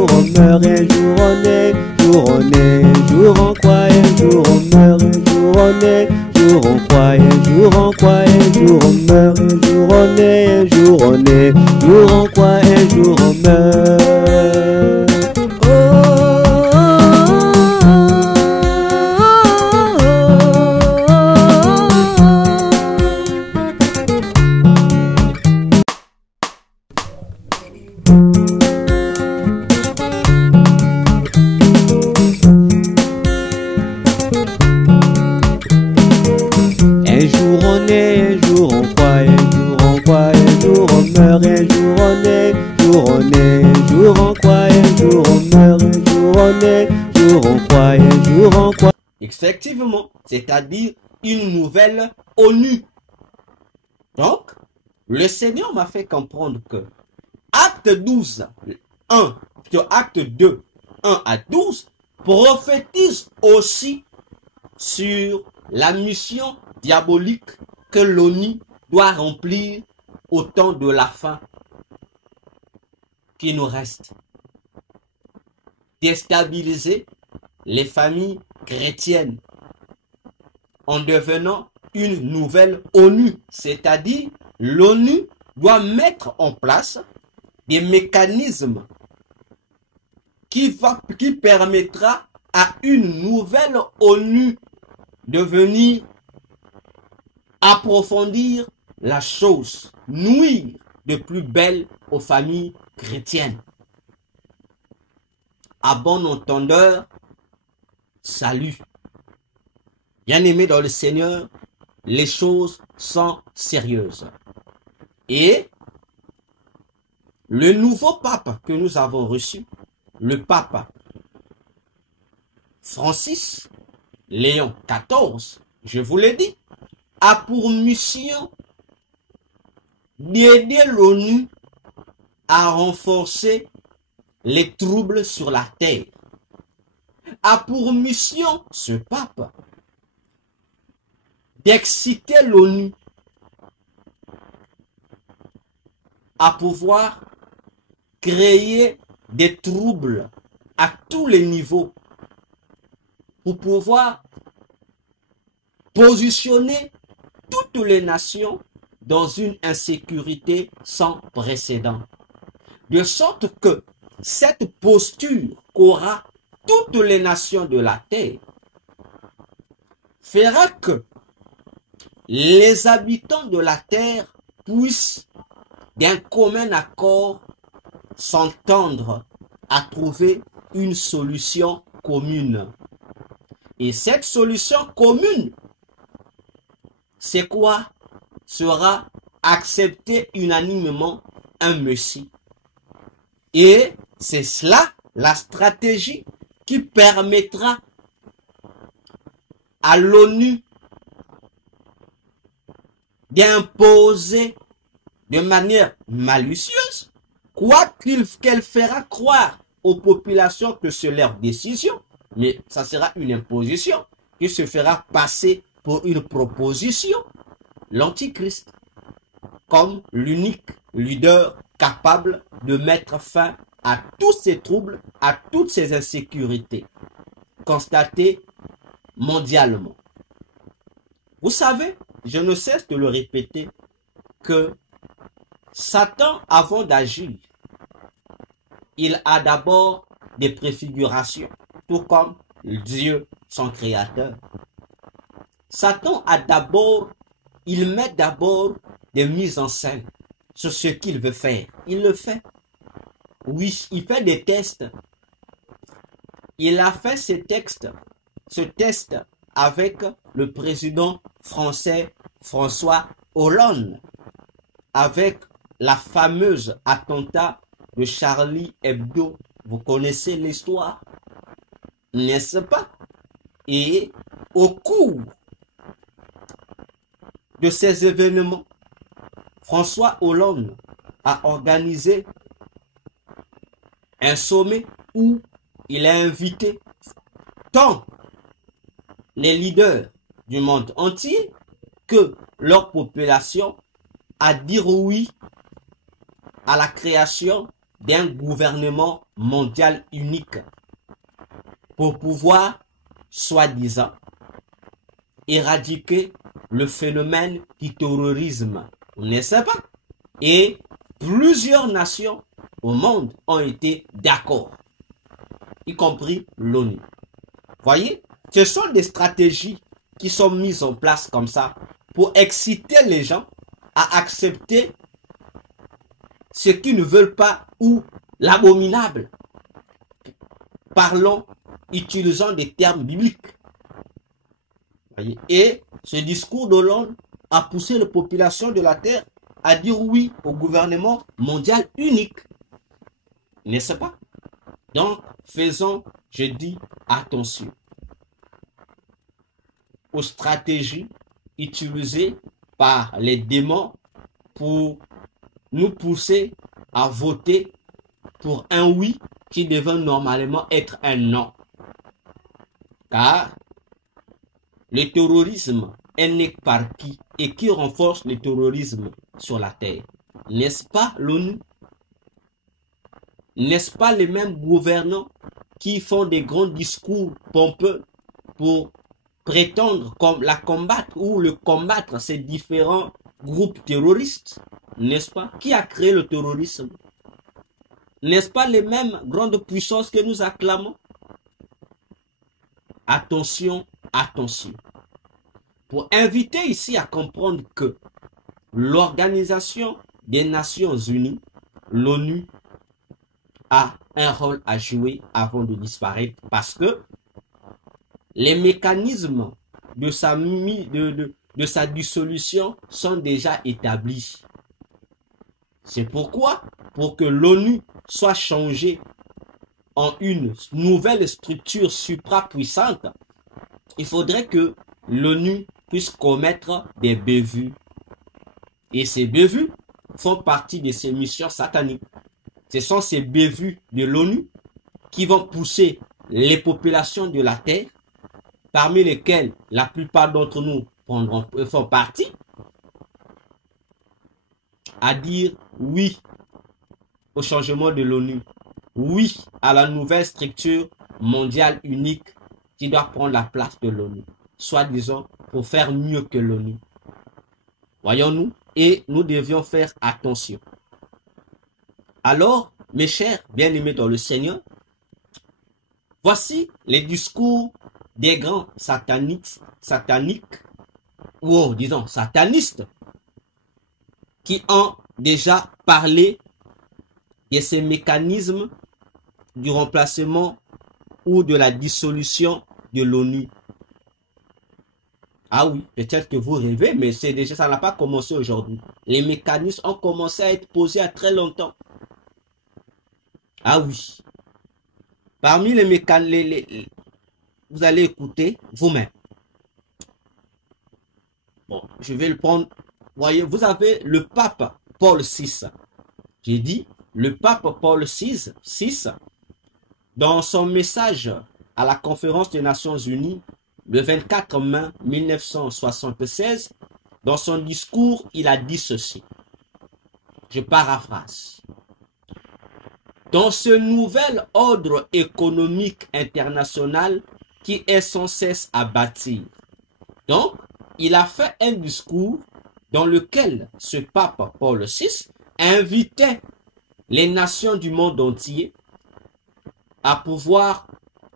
jour on meurt, un jour on est, jour on est, un jour on croit, un jour on meurt, un jour on est, jour on croit, un jour on croit, un jour on meurt, un jour on est, un jour on est, jour on croit, un jour on meurt. Un jour on est, un jour on croit, un jour on croit, un jour on meurt, un jour on est, jour on est, un jour on croit, un jour on meurt, un jour on est, jour on croit, un jour on croit. Effectivement, c'est-à-dire une nouvelle ONU. Donc, le Seigneur m'a fait comprendre que Acte 12, 1, plutôt Acte 2, 1 à 12, prophétise aussi sur la mission diabolique que l'ONU doit remplir au temps de la fin qui nous reste. Déstabiliser les familles chrétiennes en devenant une nouvelle ONU, c'est-à-dire l'ONU doit mettre en place des mécanismes qui permettra à une nouvelle ONU de venir approfondir la chose, nuire de plus belle aux familles chrétiennes. À bon entendeur, salut. Bien-aimés dans le Seigneur, les choses sont sérieuses. Et le nouveau pape que nous avons reçu, le pape Francis, Léon XIV, je vous l'ai dit, a pour mission d'aider l'ONU à renforcer les troubles sur la terre. A pour mission, ce pape, d'exciter l'ONU à pouvoir créer des troubles à tous les niveaux pour pouvoir positionner toutes les nations dans une insécurité sans précédent. De sorte que cette posture qu'aura toutes les nations de la terre fera que les habitants de la terre puissent d'un commun accord s'entendre à trouver une solution commune. Et cette solution commune, c'est quoi? Sera accepter unanimement un Messie. Et c'est cela la stratégie qui permettra à l'ONU d'imposer de manière malicieuse, quoi qu'elle fera croire aux populations que c'est leur décision, mais ça sera une imposition qui se fera passer pour une proposition, l'Antichrist, comme l'unique leader capable de mettre fin à tous ces troubles, à toutes ces insécurités constatées mondialement. Vous savez, je ne cesse de le répéter, que Satan, avant d'agir, il a d'abord des préfigurations, tout comme Dieu, son créateur. Satan a d'abord, il met d'abord des mises en scène sur ce qu'il veut faire. Il le fait. Oui, il fait des tests. Il a fait ce test avec le président français François Hollande, avec la fameuse attentat de Charlie Hebdo. Vous connaissez l'histoire, n'est-ce pas? Et au cours de ces événements, François Hollande a organisé un sommet où il a invité tant les leaders du monde entier que leur population à dire oui à la création d'un gouvernement mondial unique pour pouvoir, soi-disant, éradiquer le phénomène du terrorisme, n'est-ce pas? Et plusieurs nations au monde ont été d'accord, y compris l'ONU. Voyez, ce sont des stratégies qui sont mises en place comme ça pour exciter les gens à accepter ce qu'ils ne veulent pas ou l'abominable. Parlons, utilisant des termes bibliques. Voyez? Et ce discours d'Hollande a poussé la population de la Terre à dire oui au gouvernement mondial unique. N'est-ce pas? Donc, faisons, je dis, attention aux stratégies utilisées par les démons pour nous pousser à voter pour un oui qui devait normalement être un non. Car le terrorisme est né par qui et qui renforce le terrorisme sur la terre? N'est-ce pas l'ONU? N'est-ce pas les mêmes gouvernants qui font des grands discours pompeux pour prétendre comme la combattre ou le combattre ces différents groupes terroristes? N'est-ce pas? Qui a créé le terrorisme? N'est-ce pas les mêmes grandes puissances que nous acclamons? Attention, attention. Pour inviter ici à comprendre que l'Organisation des Nations Unies, l'ONU, a un rôle à jouer avant de disparaître parce que les mécanismes de sa dissolution sont déjà établis. C'est pourquoi, pour que l'ONU soit changée en une nouvelle structure suprapuissante, il faudrait que l'ONU puisse commettre des bévues. Et ces bévues font partie de ces missions sataniques. Ce sont ces bévues de l'ONU qui vont pousser les populations de la Terre, parmi lesquelles la plupart d'entre nous font partie, à dire oui au changement de l'ONU, oui à la nouvelle structure mondiale unique qui doit prendre la place de l'ONU, soi-disant pour faire mieux que l'ONU. Voyons-nous, et nous devions faire attention. Alors, mes chers bien-aimés dans le Seigneur, voici les discours des grands sataniques, ou disons satanistes, qui ont déjà parlé de ces mécanismes du remplacement ou de la dissolution de l'ONU. Ah oui, peut-être que vous rêvez, mais c'est déjà, ça n'a pas commencé aujourd'hui. Les mécanismes ont commencé à être posés à très longtemps. Ah oui. Parmi les mécanismes, vous allez écouter vous-même. Bon, je vais le prendre. Voyez, vous avez le pape Paul VI. J'ai dit, le pape Paul VI, dans son message à la conférence des Nations Unies, le 24 mai 1976, dans son discours, il a dit ceci. Je paraphrase. Dans ce nouvel ordre économique international qui est sans cesse à bâtir. Donc, il a fait un discours dans lequel ce pape Paul VI invitait les nations du monde entier à pouvoir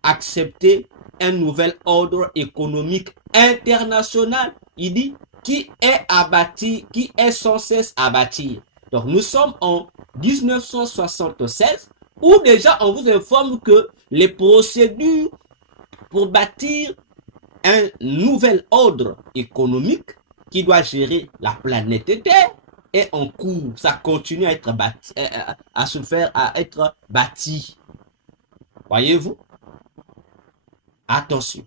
accepter un nouvel ordre économique international, il dit, qui est à bâtir, qui est sans cesse à bâtir. Donc nous sommes en 1976 où déjà on vous informe que les procédures pour bâtir un nouvel ordre économique qui doit gérer la planète Terre est en cours. Ça continue à être bâti, à être bâti. Voyez-vous? Attention,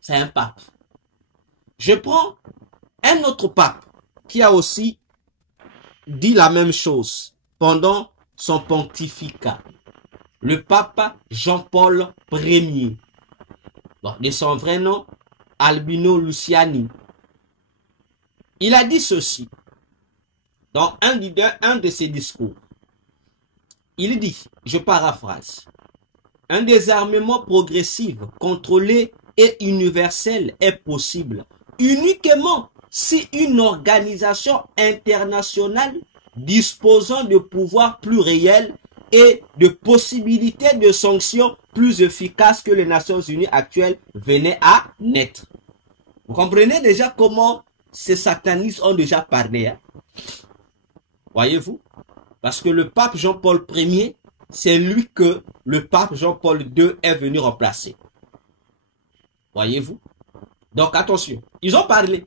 c'est un pape. Je prends un autre pape qui a aussi dit la même chose pendant son pontificat. Le pape Jean-Paul Ier. Bon, de son vrai nom, Albino Luciani. Il a dit ceci dans un de ses discours. Il dit, je paraphrase, Un désarmement progressif, contrôlé et universel est possible uniquement si une organisation internationale disposant de pouvoirs plus réels et de possibilités de sanctions plus efficaces que les Nations Unies actuelles venaient à naître. Vous comprenez déjà comment ces satanistes ont déjà parlé, hein? Voyez-vous? Parce que le pape Jean-Paul Ier, c'est lui que le pape Jean-Paul II est venu remplacer. Voyez-vous? Donc attention, ils ont parlé.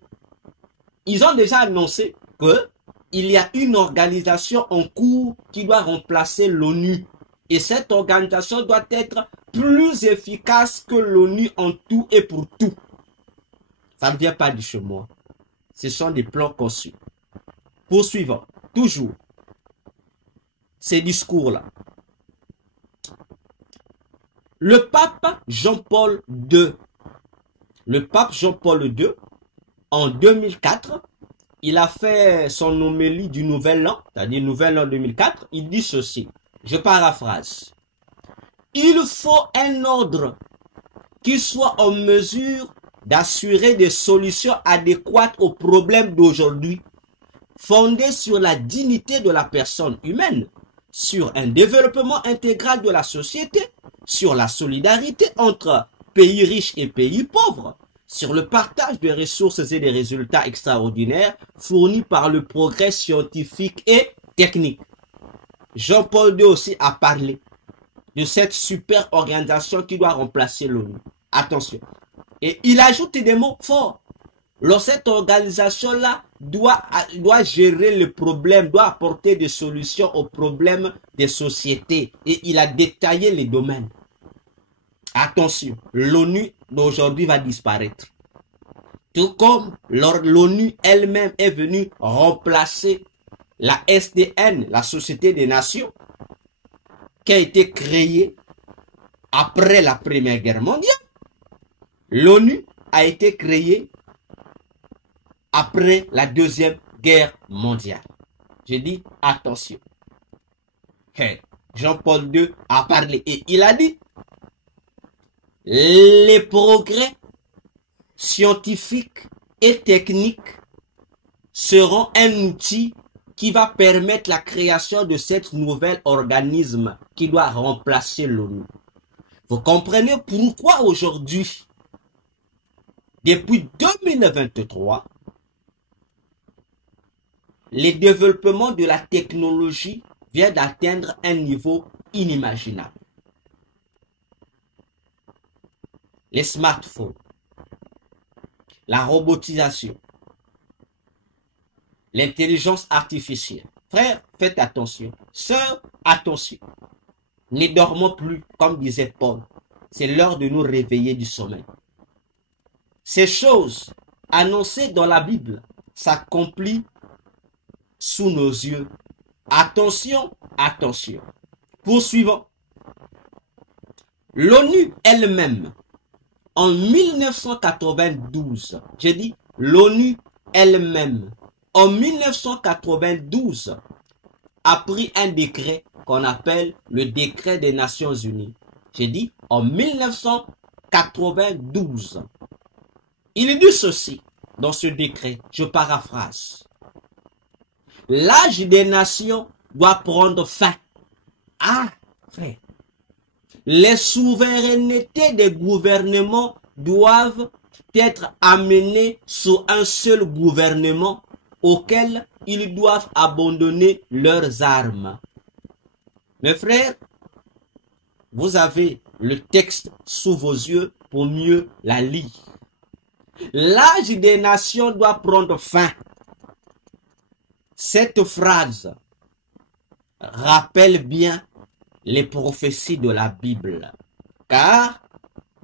Ils ont déjà annoncé que il y a une organisation en cours qui doit remplacer l'ONU. Et cette organisation doit être plus efficace que l'ONU en tout et pour tout. Ça ne vient pas de chez moi. Ce sont des plans conçus. Poursuivons. Toujours. Ces discours-là. Le pape Jean-Paul II. Le pape Jean-Paul II, en 2004, il a fait son homélie du Nouvel An, c'est-à-dire Nouvel An 2004, il dit ceci, je paraphrase. Il faut un ordre qui soit en mesure d'assurer des solutions adéquates aux problèmes d'aujourd'hui, fondées sur la dignité de la personne humaine, sur un développement intégral de la société, sur la solidarité entre pays riches et pays pauvres, sur le partage des ressources et des résultats extraordinaires fournis par le progrès scientifique et technique. Jean-Paul II aussi a parlé de cette super organisation qui doit remplacer l'ONU. Attention. Et il ajoute des mots forts. Cette organisation-là doit gérer le problème, doit apporter des solutions aux problèmes des sociétés. Et il a détaillé les domaines. Attention, l'ONU d'aujourd'hui va disparaître. Tout comme l'ONU elle-même est venue remplacer la SDN, la Société des Nations, qui a été créée après la Première Guerre mondiale. L'ONU a été créée après la Deuxième Guerre mondiale. Je dis attention. Jean-Paul II a parlé et il a dit les progrès scientifiques et techniques seront un outil qui va permettre la création de cet nouvel organisme qui doit remplacer l'ONU. Vous comprenez pourquoi aujourd'hui, depuis 2023, le développement de la technologie vient d'atteindre un niveau inimaginable. Les smartphones, la robotisation, l'intelligence artificielle. Frères, faites attention. Sœurs, attention. Ne dormons plus, comme disait Paul. C'est l'heure de nous réveiller du sommeil. Ces choses annoncées dans la Bible s'accomplissent sous nos yeux. Attention, attention. Poursuivons. L'ONU elle-même, en 1992, j'ai dit l'ONU elle-même, en 1992, a pris un décret qu'on appelle le décret des Nations Unies. J'ai dit en 1992. Il dit ceci dans ce décret, je paraphrase. L'âge des nations doit prendre fin. Ah, frère. Les souverainetés des gouvernements doivent être amenées sous un seul gouvernement auquel ils doivent abandonner leurs armes. Mes frères, vous avez le texte sous vos yeux pour mieux la lire. L'âge des nations doit prendre fin. Cette phrase rappelle bien les prophéties de la Bible. Car,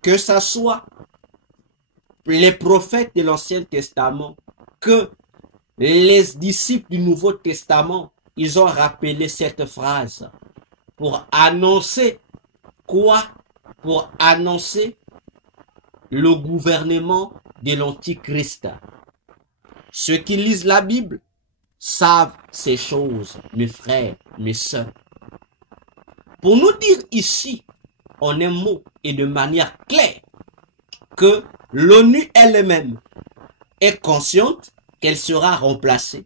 que ce soit les prophètes de l'Ancien Testament, que les disciples du Nouveau Testament, ils ont rappelé cette phrase pour annoncer quoi? Pour annoncer le gouvernement de l'Antichrist. Ceux qui lisent la Bible savent ces choses, mes frères, mes sœurs. Pour nous dire ici, en un mot et de manière claire que l'ONU elle-même est consciente qu'elle sera remplacée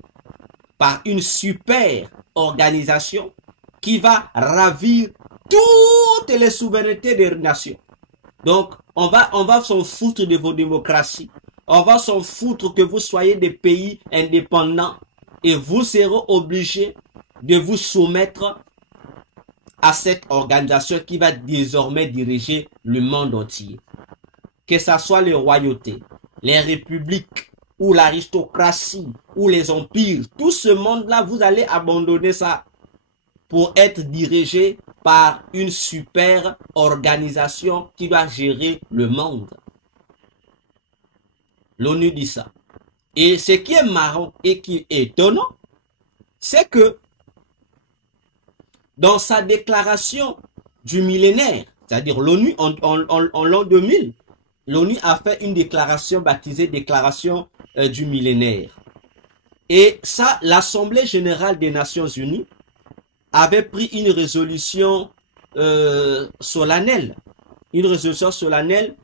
par une super organisation qui va ravir toutes les souverainetés des nations. Donc, on va s'en foutre de vos démocraties. On va s'en foutre que vous soyez des pays indépendants et vous serez obligés de vous soumettre à cette organisation qui va désormais diriger le monde entier. Que ce soit les royautés, les républiques, ou l'aristocratie, ou les empires, tout ce monde-là, vous allez abandonner ça pour être dirigé par une super organisation qui va gérer le monde. L'ONU dit ça. Et ce qui est marrant et qui est étonnant, c'est que dans sa déclaration du millénaire, c'est-à-dire l'ONU en l'an 2000, l'ONU a fait une déclaration baptisée Déclaration du millénaire. Et ça, l'Assemblée générale des Nations unies avait pris une résolution solennelle. Une résolution solennelle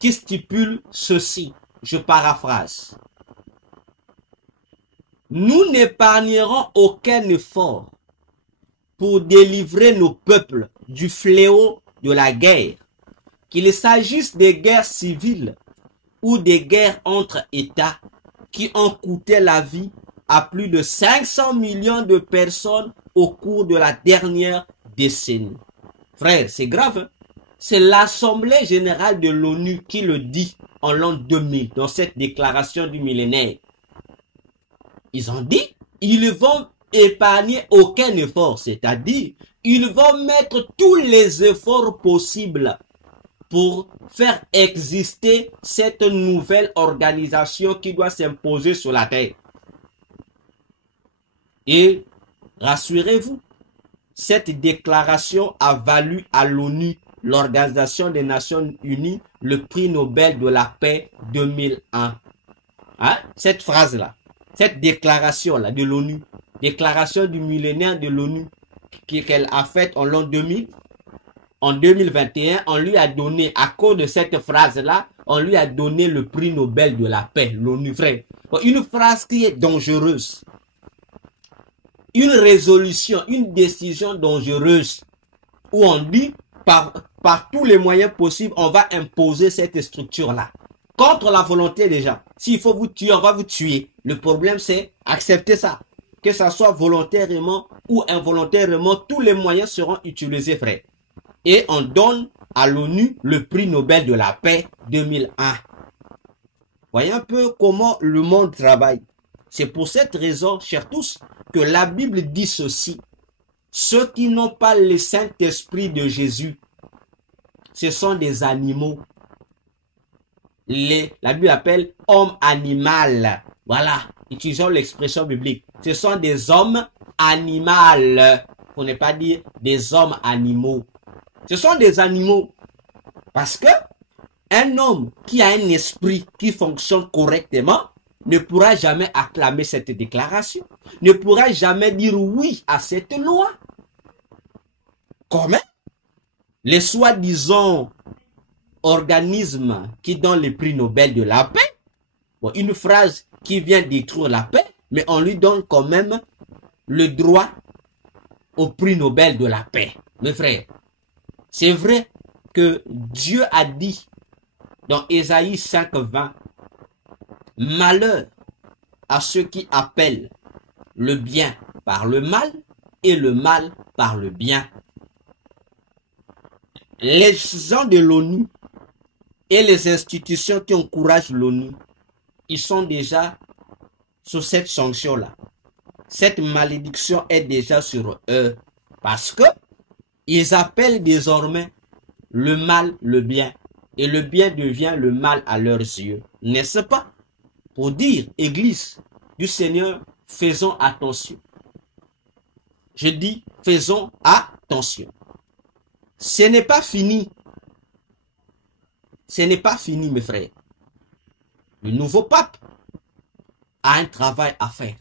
qui stipule ceci. Je paraphrase. Nous n'épargnerons aucun effort pour délivrer nos peuples du fléau de la guerre, qu'il s'agisse des guerres civiles ou des guerres entre États qui ont coûté la vie à plus de 500 millions de personnes au cours de la dernière décennie. Frère, c'est grave, hein? C'est l'Assemblée générale de l'ONU qui le dit en l'an 2000 dans cette déclaration du millénaire. Ils ont dit, ils vont épargner aucun effort, c'est-à-dire, ils vont mettre tous les efforts possibles pour faire exister cette nouvelle organisation qui doit s'imposer sur la terre. Et rassurez-vous, cette déclaration a valu à l'ONU, l'Organisation des Nations Unies, le prix Nobel de la paix 2001. Hein? Cette phrase-là, cette déclaration-là de l'ONU, déclaration du millénaire de l'ONU qu'elle a faite en l'an 2000, en 2021, on lui a donné, à cause de cette phrase-là, on lui a donné le prix Nobel de la paix, l'ONU, frère. Une phrase qui est dangereuse. Une résolution, une décision dangereuse, où on dit, par tous les moyens possibles, on va imposer cette structure-là. Contre la volonté des gens. S'il faut vous tuer, on va vous tuer. Le problème, c'est accepter ça. Que ça soit volontairement ou involontairement, tous les moyens seront utilisés, frère. Et on donne à l'ONU le prix Nobel de la paix 2001. Voyez un peu comment le monde travaille. C'est pour cette raison, chers tous, que la Bible dit ceci. Ceux qui n'ont pas le Saint-Esprit de Jésus, ce sont des animaux. La Bible appelle homme animal. Voilà, utilisons l'expression biblique. Ce sont des hommes animaux. Pour ne pas dire des hommes animaux. Ce sont des animaux. Parce que un homme qui a un esprit qui fonctionne correctement ne pourra jamais acclamer cette déclaration. Ne pourra jamais dire oui à cette loi. Comment? Les soi-disant organismes qui donnent le prix Nobel de la paix. Bon, une phrase qui vient détruire la paix, mais on lui donne quand même le droit au prix Nobel de la paix. Mes frères, c'est vrai que Dieu a dit dans Ésaïe 5:20, malheur à ceux qui appellent le bien par le mal et le mal par le bien. Les gens de l'ONU et les institutions qui encouragent l'ONU, ils sont déjà sous cette sanction-là. Cette malédiction est déjà sur eux parce que ils appellent désormais le mal le bien et le bien devient le mal à leurs yeux. N'est-ce pas? Pour dire, Église du Seigneur, faisons attention. Je dis, faisons attention. Ce n'est pas fini. Ce n'est pas fini, mes frères. Le nouveau pape a un travail à faire.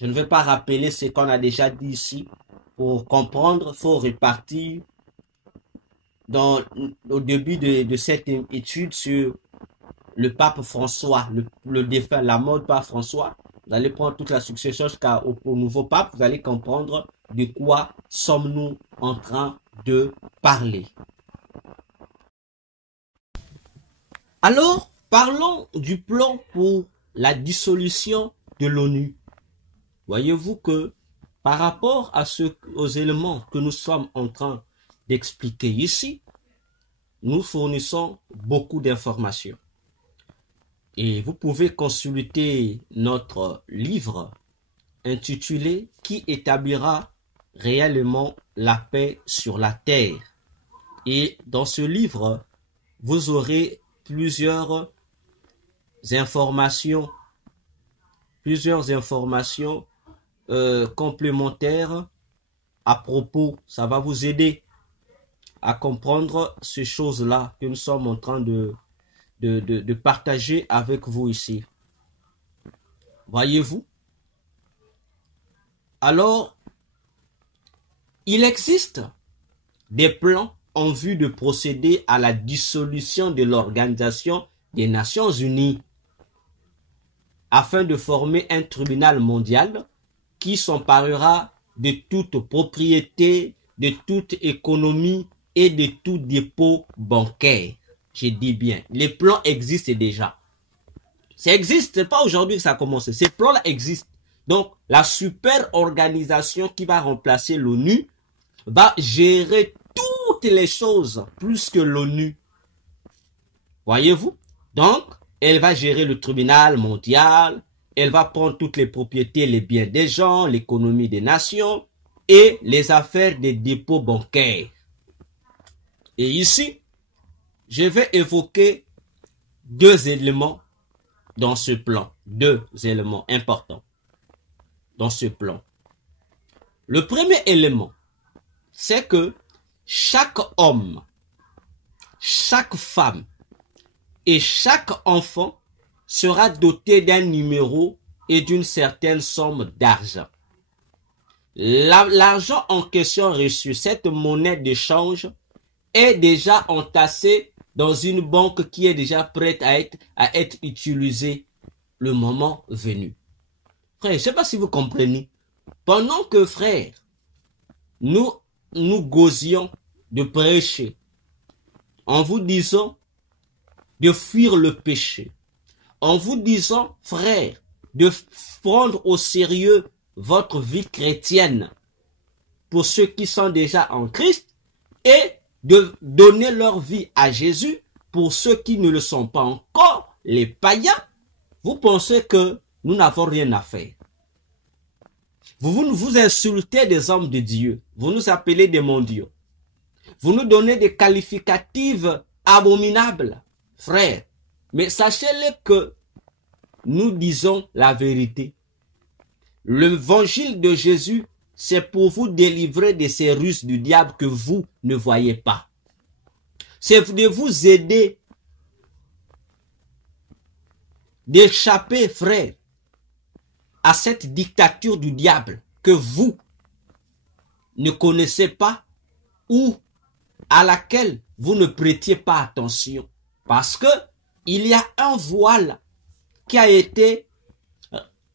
Je ne vais pas rappeler ce qu'on a déjà dit ici. Pour comprendre, il faut repartir au début de cette étude sur le pape François, le défunt, la mort du pape François. Vous allez prendre toute la succession jusqu'au nouveau pape. Vous allez comprendre de quoi sommes-nous en train de parler. Alors, parlons du plan pour la dissolution de l'ONU. Voyez-vous que par rapport aux éléments que nous sommes en train d'expliquer ici, nous fournissons beaucoup d'informations. Et vous pouvez consulter notre livre intitulé « Qui établira réellement la paix sur la terre ?» Et dans ce livre, vous aurez plusieurs informations complémentaires à propos. Ça va vous aider à comprendre ces choses-là que nous sommes en train de partager avec vous ici. Voyez-vous? Alors, il existe des plans en vue de procéder à la dissolution de l'Organisation des Nations Unies afin de former un tribunal mondial qui s'emparera de toute propriété, de toute économie et de tout dépôt bancaire. Je dis bien, les plans existent déjà. Ça existe, c'est pas aujourd'hui que ça a commencé. Ces plans-là existent. Donc, la super organisation qui va remplacer l'ONU va gérer toutes les choses plus que l'ONU. Voyez-vous? Donc, elle va gérer le tribunal mondial, elle va prendre toutes les propriétés, les biens des gens, l'économie des nations et les affaires des dépôts bancaires. Et ici, je vais évoquer deux éléments dans ce plan, deux éléments importants dans ce plan. Le premier élément, c'est que chaque homme, chaque femme et chaque enfant sera doté d'un numéro et d'une certaine somme d'argent. L'argent en question reçu, cette monnaie d'échange, est déjà entassée dans une banque qui est déjà prête à être utilisée le moment venu. Frère, je ne sais pas si vous comprenez. Pendant que, frère, nous gausions de prêcher en vous disant de fuir le péché, en vous disant, frère, de prendre au sérieux votre vie chrétienne pour ceux qui sont déjà en Christ et de donner leur vie à Jésus pour ceux qui ne le sont pas encore, les païens. Vous pensez que nous n'avons rien à faire. Vous insultez des hommes de Dieu. Vous nous appelez des mondiaux. Vous nous donnez des qualificatifs abominables, frères. Mais sachez-le que nous disons la vérité. L'évangile de Jésus, c'est pour vous délivrer de ces ruses du diable que vous ne voyez pas. C'est de vous aider d'échapper, frère, à cette dictature du diable que vous ne connaissez pas ou à laquelle vous ne prêtiez pas attention. Parce que il y a un voile qui a été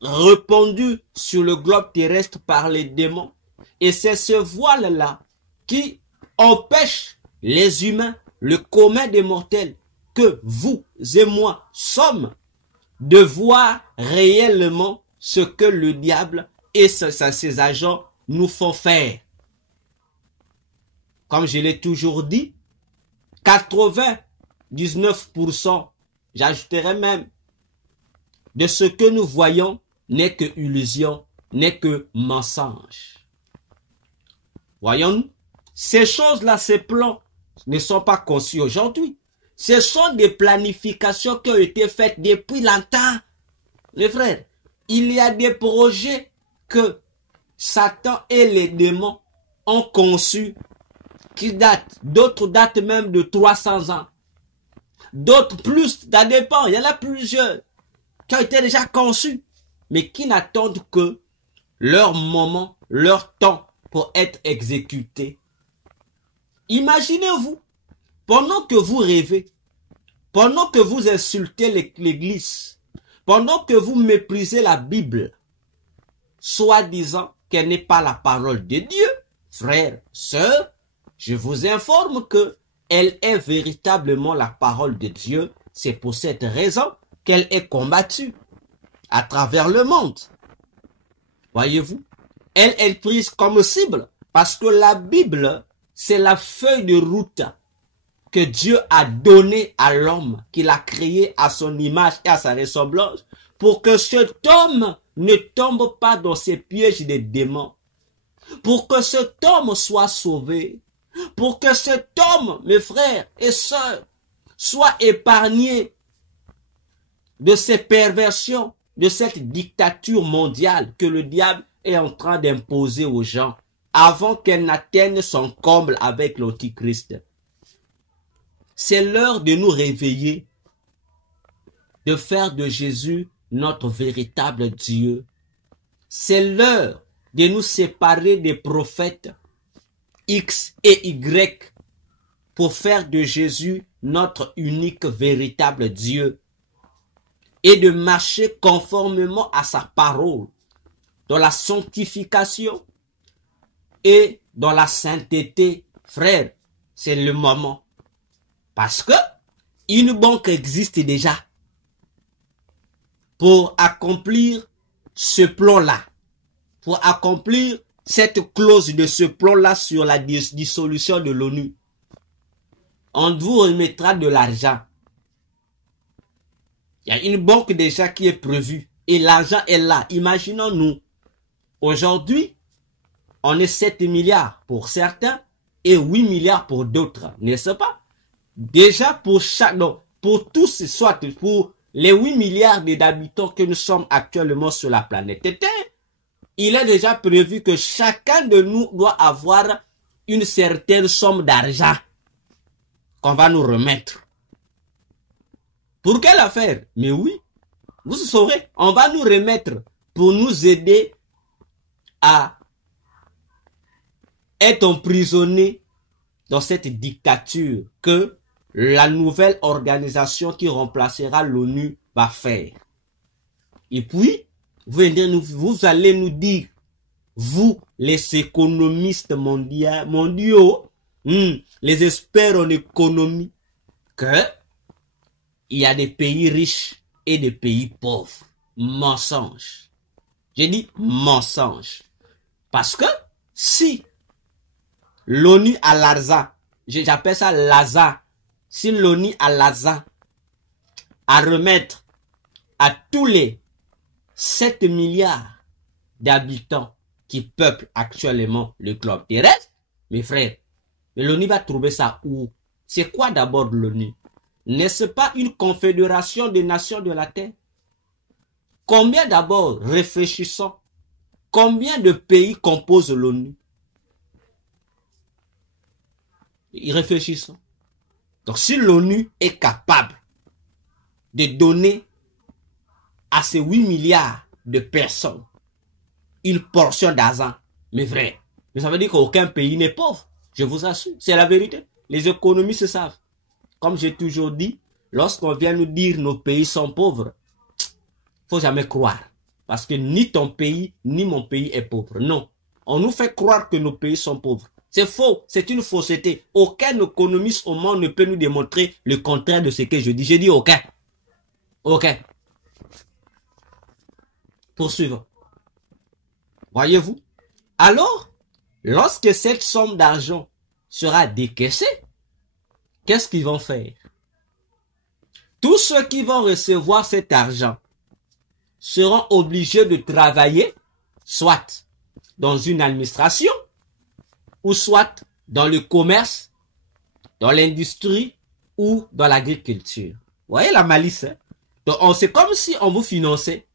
répandu sur le globe terrestre par les démons. Et c'est ce voile-là qui empêche les humains, le commun des mortels, que vous et moi sommes, de voir réellement ce que le diable et ses agents nous font faire. Comme je l'ai toujours dit, 99%, j'ajouterai même, de ce que nous voyons n'est que illusion, n'est que mensonge. Voyons-nous, ces choses-là, ces plans ne sont pas conçus aujourd'hui. Ce sont des planifications qui ont été faites depuis longtemps. Les frères, il y a des projets que Satan et les démons ont conçus qui datent, d'autres datent même de 300 ans. D'autres plus, ça dépend, il y en a plusieurs qui ont été déjà conçus, mais qui n'attendent que leur moment, leur temps pour être exécutés. Imaginez-vous, pendant que vous rêvez, pendant que vous insultez l'Église, pendant que vous méprisez la Bible, soi-disant qu'elle n'est pas la parole de Dieu, frères, sœurs, je vous informe que elle est véritablement la parole de Dieu. C'est pour cette raison qu'elle est combattue à travers le monde. Voyez-vous, elle est prise comme cible parce que la Bible, c'est la feuille de route que Dieu a donnée à l'homme, qu'il a créé à son image et à sa ressemblance, pour que cet homme ne tombe pas dans ces pièges des démons, pour que cet homme soit sauvé, pour que cet homme, mes frères et sœurs, soit épargné de ces perversions, de cette dictature mondiale que le diable est en train d'imposer aux gens avant qu'elle n'atteigne son comble avec l'Antichrist. C'est l'heure de nous réveiller, de faire de Jésus notre véritable Dieu. C'est l'heure de nous séparer des prophètes X et Y pour faire de Jésus notre unique véritable Dieu et de marcher conformément à sa parole dans la sanctification et dans la sainteté. Frère, c'est le moment. Parce que une banque existe déjà pour accomplir ce plan-là, pour accomplir cette clause de ce plan-là sur la dissolution de l'ONU. On vous remettra de l'argent. Il y a une banque déjà qui est prévue et l'argent est là. Imaginons-nous, aujourd'hui, on est 7 milliards pour certains et 8 milliards pour d'autres, n'est-ce pas? Déjà pour chaque, non, pour tous, soit pour les 8 milliards d'habitants que nous sommes actuellement sur la planète Terre, il est déjà prévu que chacun de nous doit avoir une certaine somme d'argent qu'on va nous remettre. Pour quelle affaire? Mais oui, vous saurez, on va nous remettre pour nous aider à être emprisonnés dans cette dictature que la nouvelle organisation qui remplacera l'ONU va faire. Et puis, vous allez nous dire, vous, les économistes mondiaux, les experts en économie, que il y a des pays riches et des pays pauvres. Mensonge. J'ai dit mensonge. Parce que si l'ONU a l'argent, j'appelle ça l'argent, si l'ONU a l'argent à remettre à tous les 7 milliards d'habitants qui peuplent actuellement le globe terrestre, mes frères, l'ONU va trouver ça où? C'est quoi d'abord l'ONU? N'est-ce pas une confédération des nations de la Terre? Combien d'abord, réfléchissons, combien de pays composent l'ONU? Réfléchissons. Donc si l'ONU est capable de donner à ces 8 milliards de personnes une portion d'argent, mes frères, mais ça veut dire qu'aucun pays n'est pauvre. Je vous assure, c'est la vérité. Les économistes savent. Comme j'ai toujours dit, lorsqu'on vient nous dire nos pays sont pauvres, faut jamais croire. Parce que ni ton pays, ni mon pays est pauvre. Non. On nous fait croire que nos pays sont pauvres. C'est faux. C'est une fausseté. Aucun économiste au monde ne peut nous démontrer le contraire de ce que je dis. Je dis aucun. Aucun. Poursuivons. Voyez-vous? Alors, lorsque cette somme d'argent sera décaissée, qu'est-ce qu'ils vont faire? Tous ceux qui vont recevoir cet argent seront obligés de travailler, soit dans une administration, ou soit dans le commerce, dans l'industrie, ou dans l'agriculture. Vous voyez la malice, hein? Donc, c'est comme si on vous finançait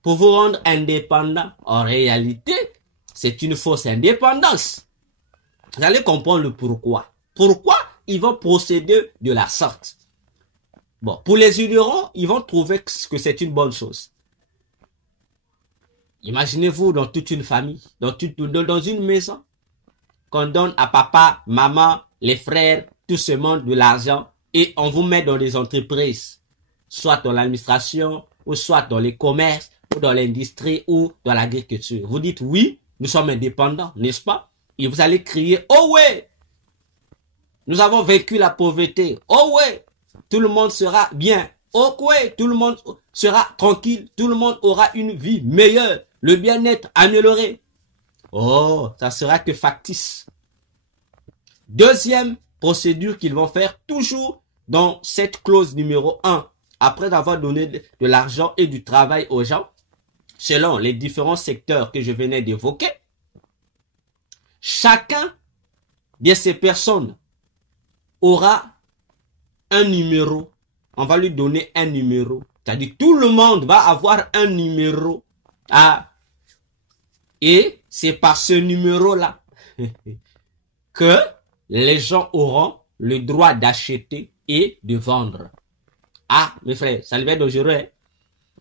pour vous rendre indépendant. En réalité, c'est une fausse indépendance. Vous allez comprendre le pourquoi. Pourquoi ils vont procéder de la sorte? Bon, pour les ignorants, ils vont trouver que c'est une bonne chose. Imaginez-vous dans toute une famille, dans une maison, qu'on donne à papa, maman, les frères, tout ce monde de l'argent et on vous met dans des entreprises, soit dans l'administration, ou soit dans les commerces, ou dans l'industrie, ou dans l'agriculture. Vous dites oui, nous sommes indépendants, n'est-ce pas? Et vous allez crier, oh ouais, nous avons vaincu la pauvreté. Oh ouais, tout le monde sera bien. Oh ouais, tout le monde sera tranquille. Tout le monde aura une vie meilleure. Le bien-être amélioré. Oh, ça sera que factice. Deuxième procédure qu'ils vont faire toujours dans cette clause numéro 1. Après avoir donné de l'argent et du travail aux gens, selon les différents secteurs que je venais d'évoquer, chacun de ces personnes aura un numéro. On va lui donner un numéro. C'est-à-dire tout le monde va avoir un numéro. Et c'est par ce numéro-là que les gens auront le droit d'acheter et de vendre. Ah, mes frères, ça va être dangereux. Hein?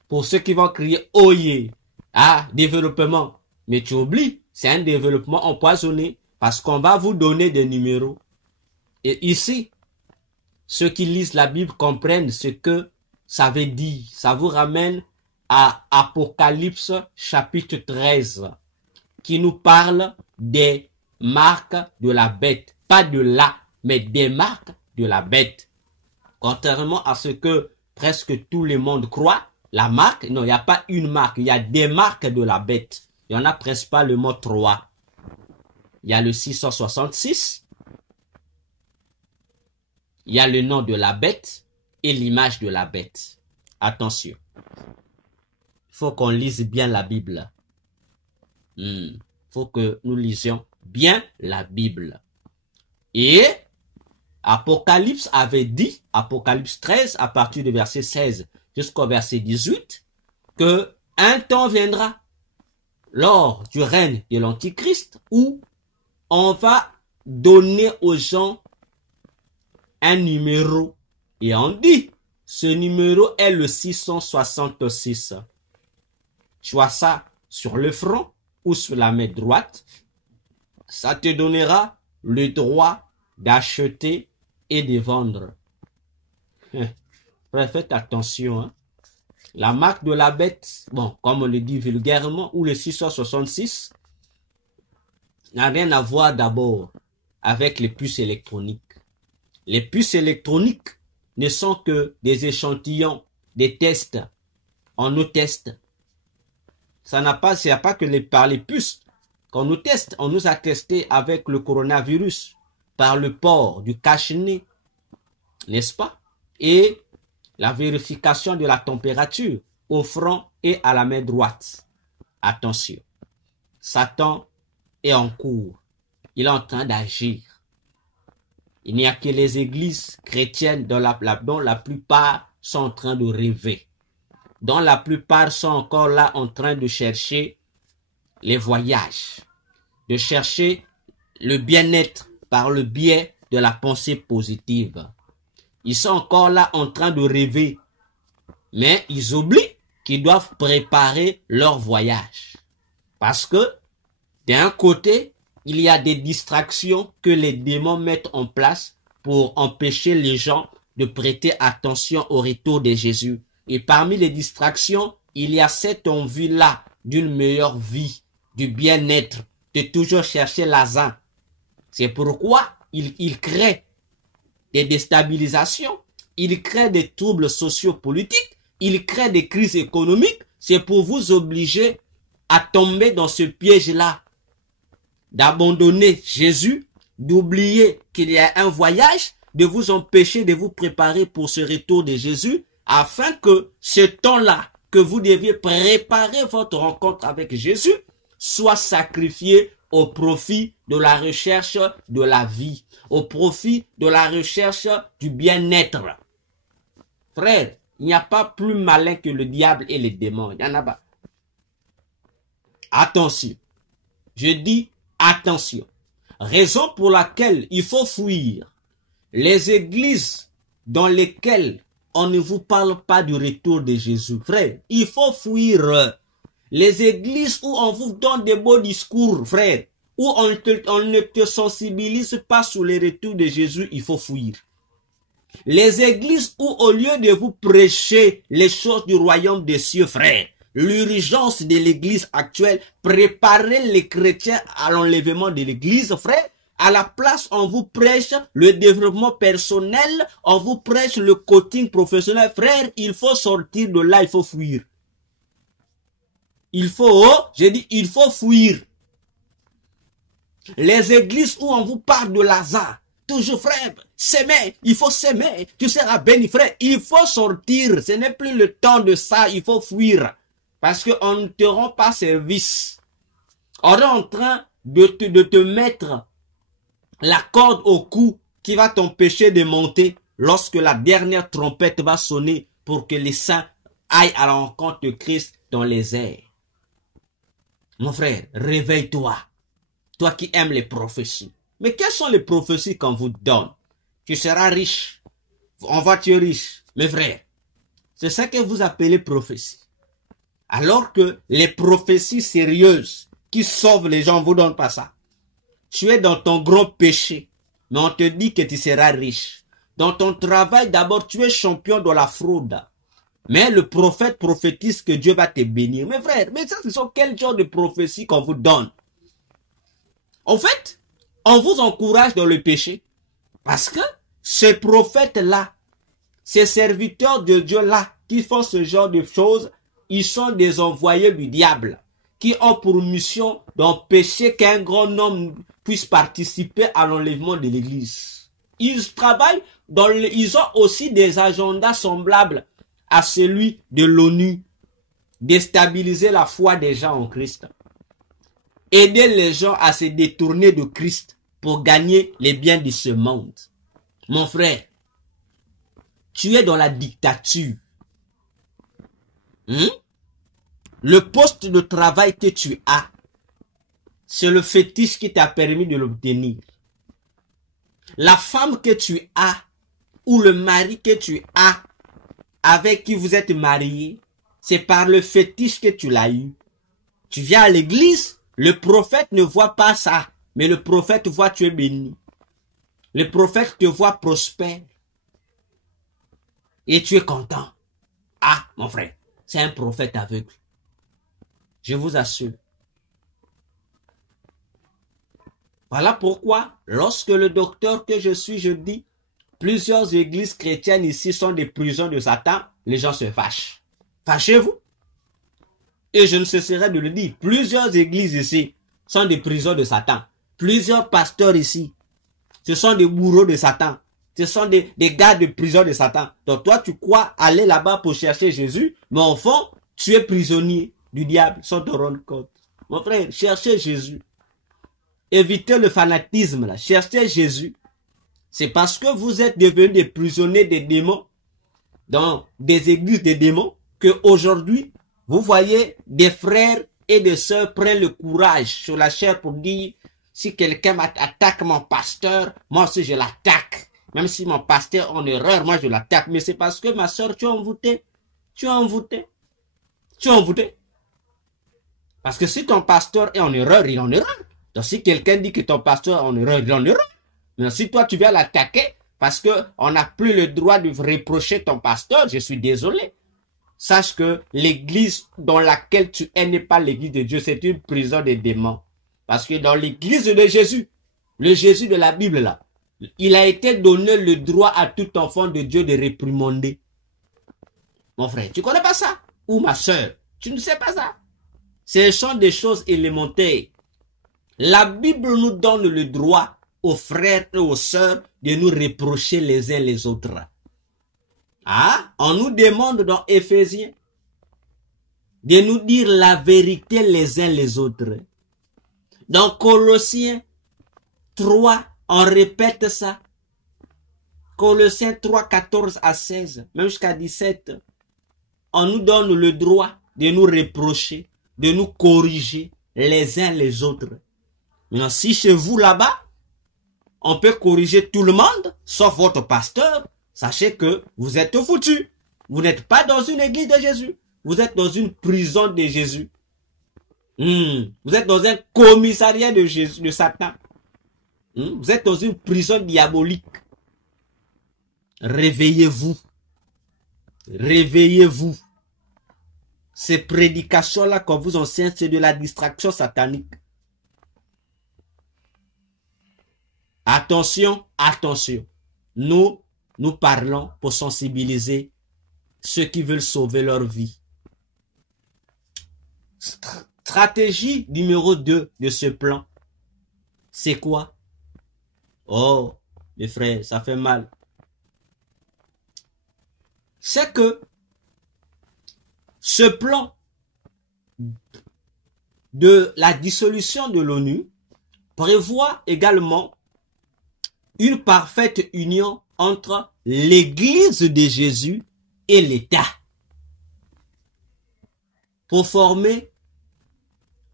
Pour ceux qui vont crier « Oye !» Ah, développement. Mais tu oublies, c'est un développement empoisonné parce qu'on va vous donner des numéros. Et ici, ceux qui lisent la Bible comprennent ce que ça veut dire. Ça vous ramène à Apocalypse chapitre 13 qui nous parle des marques de la bête. Pas de la, mais des marques de la bête. Contrairement à ce que presque tout le monde croit, la marque, non, il n'y a pas une marque, il y a des marques de la bête. Il n'y en a presque pas le mot 3. Il y a le 666, il y a le nom de la bête et l'image de la bête. Attention, il faut qu'on lise bien la Bible. Il faut que nous lisions bien la Bible. Et Apocalypse avait dit, Apocalypse 13, à partir du verset 16 jusqu'au verset 18, que un temps viendra lors du règne de l'Antichrist où on va donner aux gens un numéro. Et on dit, ce numéro est le 666. Tu as ça sur le front ou sur la main droite. Ça te donnera le droit d'acheter et de vendre. Faites attention. Hein. La marque de la bête, bon, comme on le dit vulgairement, ou le 666, n'a rien à voir d'abord avec les puces électroniques. Les puces électroniques ne sont que des échantillons, des tests. On nous teste. Ça n'a pas, c'est pas que par les puces qu'on nous teste. On nous a testé avec le coronavirus par le port du cache-nez, n'est-ce pas? Et la vérification de la température au front et à la main droite. Attention, Satan est en cours. Il est en train d'agir. Il n'y a que les églises chrétiennes dont la plupart sont en train de rêver. Dont la plupart sont encore là en train de chercher les voyages. De chercher le bien-être par le biais de la pensée positive. Ils sont encore là en train de rêver. Mais ils oublient qu'ils doivent préparer leur voyage. Parce que d'un côté, il y a des distractions que les démons mettent en place pour empêcher les gens de prêter attention au retour de Jésus. Et parmi les distractions, il y a cette envie-là d'une meilleure vie, du bien-être, de toujours chercher l'argent. C'est pourquoi il crée des déstabilisations, il crée des troubles sociopolitiques, il crée des crises économiques. C'est pour vous obliger à tomber dans ce piège-là, d'abandonner Jésus, d'oublier qu'il y a un voyage, de vous empêcher de vous préparer pour ce retour de Jésus, afin que ce temps-là que vous deviez préparer votre rencontre avec Jésus soit sacrifié au profit de la recherche de la vie, au profit de la recherche du bien-être. Frère, il n'y a pas plus malin que le diable et les démons. Il n'y en a pas. Attention. Je dis attention. Raison pour laquelle il faut fuir les églises dans lesquelles on ne vous parle pas du retour de Jésus. Frère, il faut fuir Les églises où on vous donne des beaux discours, frère, où on ne te sensibilise pas sur les retours de Jésus, il faut fuir. Les églises où au lieu de vous prêcher les choses du royaume des cieux, frère, l'urgence de l'église actuelle, préparer les chrétiens à l'enlèvement de l'église, frère, à la place, on vous prêche le développement personnel, on vous prêche le coaching professionnel. Frère, il faut sortir de là, il faut fuir. Il faut fuir. Les églises où on vous parle de Lazare, toujours frère, s'aimer, il faut s'aimer, tu seras béni frère, il faut sortir, ce n'est plus le temps de ça, il faut fuir. Parce qu'on ne te rend pas service. On est en train de te mettre la corde au cou qui va t'empêcher de monter lorsque la dernière trompette va sonner pour que les saints aillent à la rencontre de Christ dans les airs. Mon frère, réveille-toi. Toi qui aimes les prophéties. Mais quelles sont les prophéties qu'on vous donne? Tu seras riche. On va te riche. Mes frères, c'est ça que vous appelez prophétie. Alors que les prophéties sérieuses qui sauvent les gens ne vous donnent pas ça. Tu es dans ton grand péché, mais on te dit que tu seras riche. Dans ton travail, d'abord, tu es champion de la fraude. Mais le prophète prophétise que Dieu va te bénir. Mes frères, mais ça, ce sont quel genre de prophéties qu'on vous donne? En fait, on vous encourage dans le péché. Parce que ces prophètes-là, ces serviteurs de Dieu-là, qui font ce genre de choses, ils sont des envoyés du diable, qui ont pour mission d'empêcher qu'un grand nombre puisse participer à l'enlèvement de l'église. Ils travaillent ils ont aussi des agendas semblables à celui de l'ONU, déstabiliser la foi des gens en Christ, aider les gens à se détourner de Christ pour gagner les biens de ce monde. Mon frère, tu es dans la dictature. Le poste de travail que tu as, c'est le fétiche qui t'a permis de l'obtenir. La femme que tu as, ou le mari que tu as, avec qui vous êtes marié, c'est par le fétiche que tu l'as eu. Tu viens à l'église, le prophète ne voit pas ça, mais le prophète voit tu es béni. Le prophète te voit prospère. Et tu es content. Ah, mon frère, c'est un prophète aveugle. Je vous assure. Voilà pourquoi, lorsque le docteur que je suis, je dis, plusieurs églises chrétiennes ici sont des prisons de Satan, les gens se fâchent. Fâchez-vous. Et je ne cesserai de le dire, plusieurs églises ici sont des prisons de Satan. Plusieurs pasteurs ici, ce sont des bourreaux de Satan. Ce sont des gars de prison de Satan. Donc toi, tu crois aller là-bas pour chercher Jésus, mais au fond, tu es prisonnier du diable sans te rendre compte. Mon frère, cherchez Jésus. Évitez le fanatisme là. Cherchez Jésus. C'est parce que vous êtes devenus des prisonniers des démons, dans des églises des démons, que aujourd'hui, vous voyez des frères et des sœurs prennent le courage sur la chair pour dire, si quelqu'un attaque mon pasteur, moi aussi je l'attaque. Même si mon pasteur est en erreur, moi je l'attaque. Mais c'est parce que ma sœur, tu es envoûtée. Tu es envoûtée. Tu es envoûtée. Parce que si ton pasteur est en erreur, il est en erreur. Donc si quelqu'un dit que ton pasteur est en erreur, il est en erreur. Mais si toi tu viens l'attaquer, parce que on n'a plus le droit de reprocher ton pasteur, je suis désolé. Sache que l'église dans laquelle tu es n'est pas l'église de Dieu, c'est une prison des démons. Parce que dans l'église de Jésus, le Jésus de la Bible là, il a été donné le droit à tout enfant de Dieu de réprimander. Mon frère, tu connais pas ça? Ou ma soeur, tu ne sais pas ça? Ce sont des choses élémentaires. La Bible nous donne le droit aux frères et aux sœurs de nous reprocher les uns les autres. Ah, on nous demande dans Éphésiens de nous dire la vérité les uns les autres. Dans Colossiens 3, on répète ça. Colossiens 3, 14 à 16, même jusqu'à 17. On nous donne le droit de nous reprocher, de nous corriger les uns les autres. Maintenant, si chez vous là-bas, on peut corriger tout le monde, sauf votre pasteur, sachez que vous êtes foutus. Vous n'êtes pas dans une église de Jésus. Vous êtes dans une prison de Jésus. Vous êtes dans un commissariat de Jésus, de Satan. Vous êtes dans une prison diabolique. Réveillez-vous. Réveillez-vous. Ces prédications-là qu'on vous enseigne, c'est de la distraction satanique. Attention, attention. Nous parlons pour sensibiliser ceux qui veulent sauver leur vie. Stratégie numéro 2 de ce plan, c'est quoi? Oh, mes frères, ça fait mal. C'est que ce plan de la dissolution de l'ONU prévoit également une parfaite union entre l'Église de Jésus et l'État pour former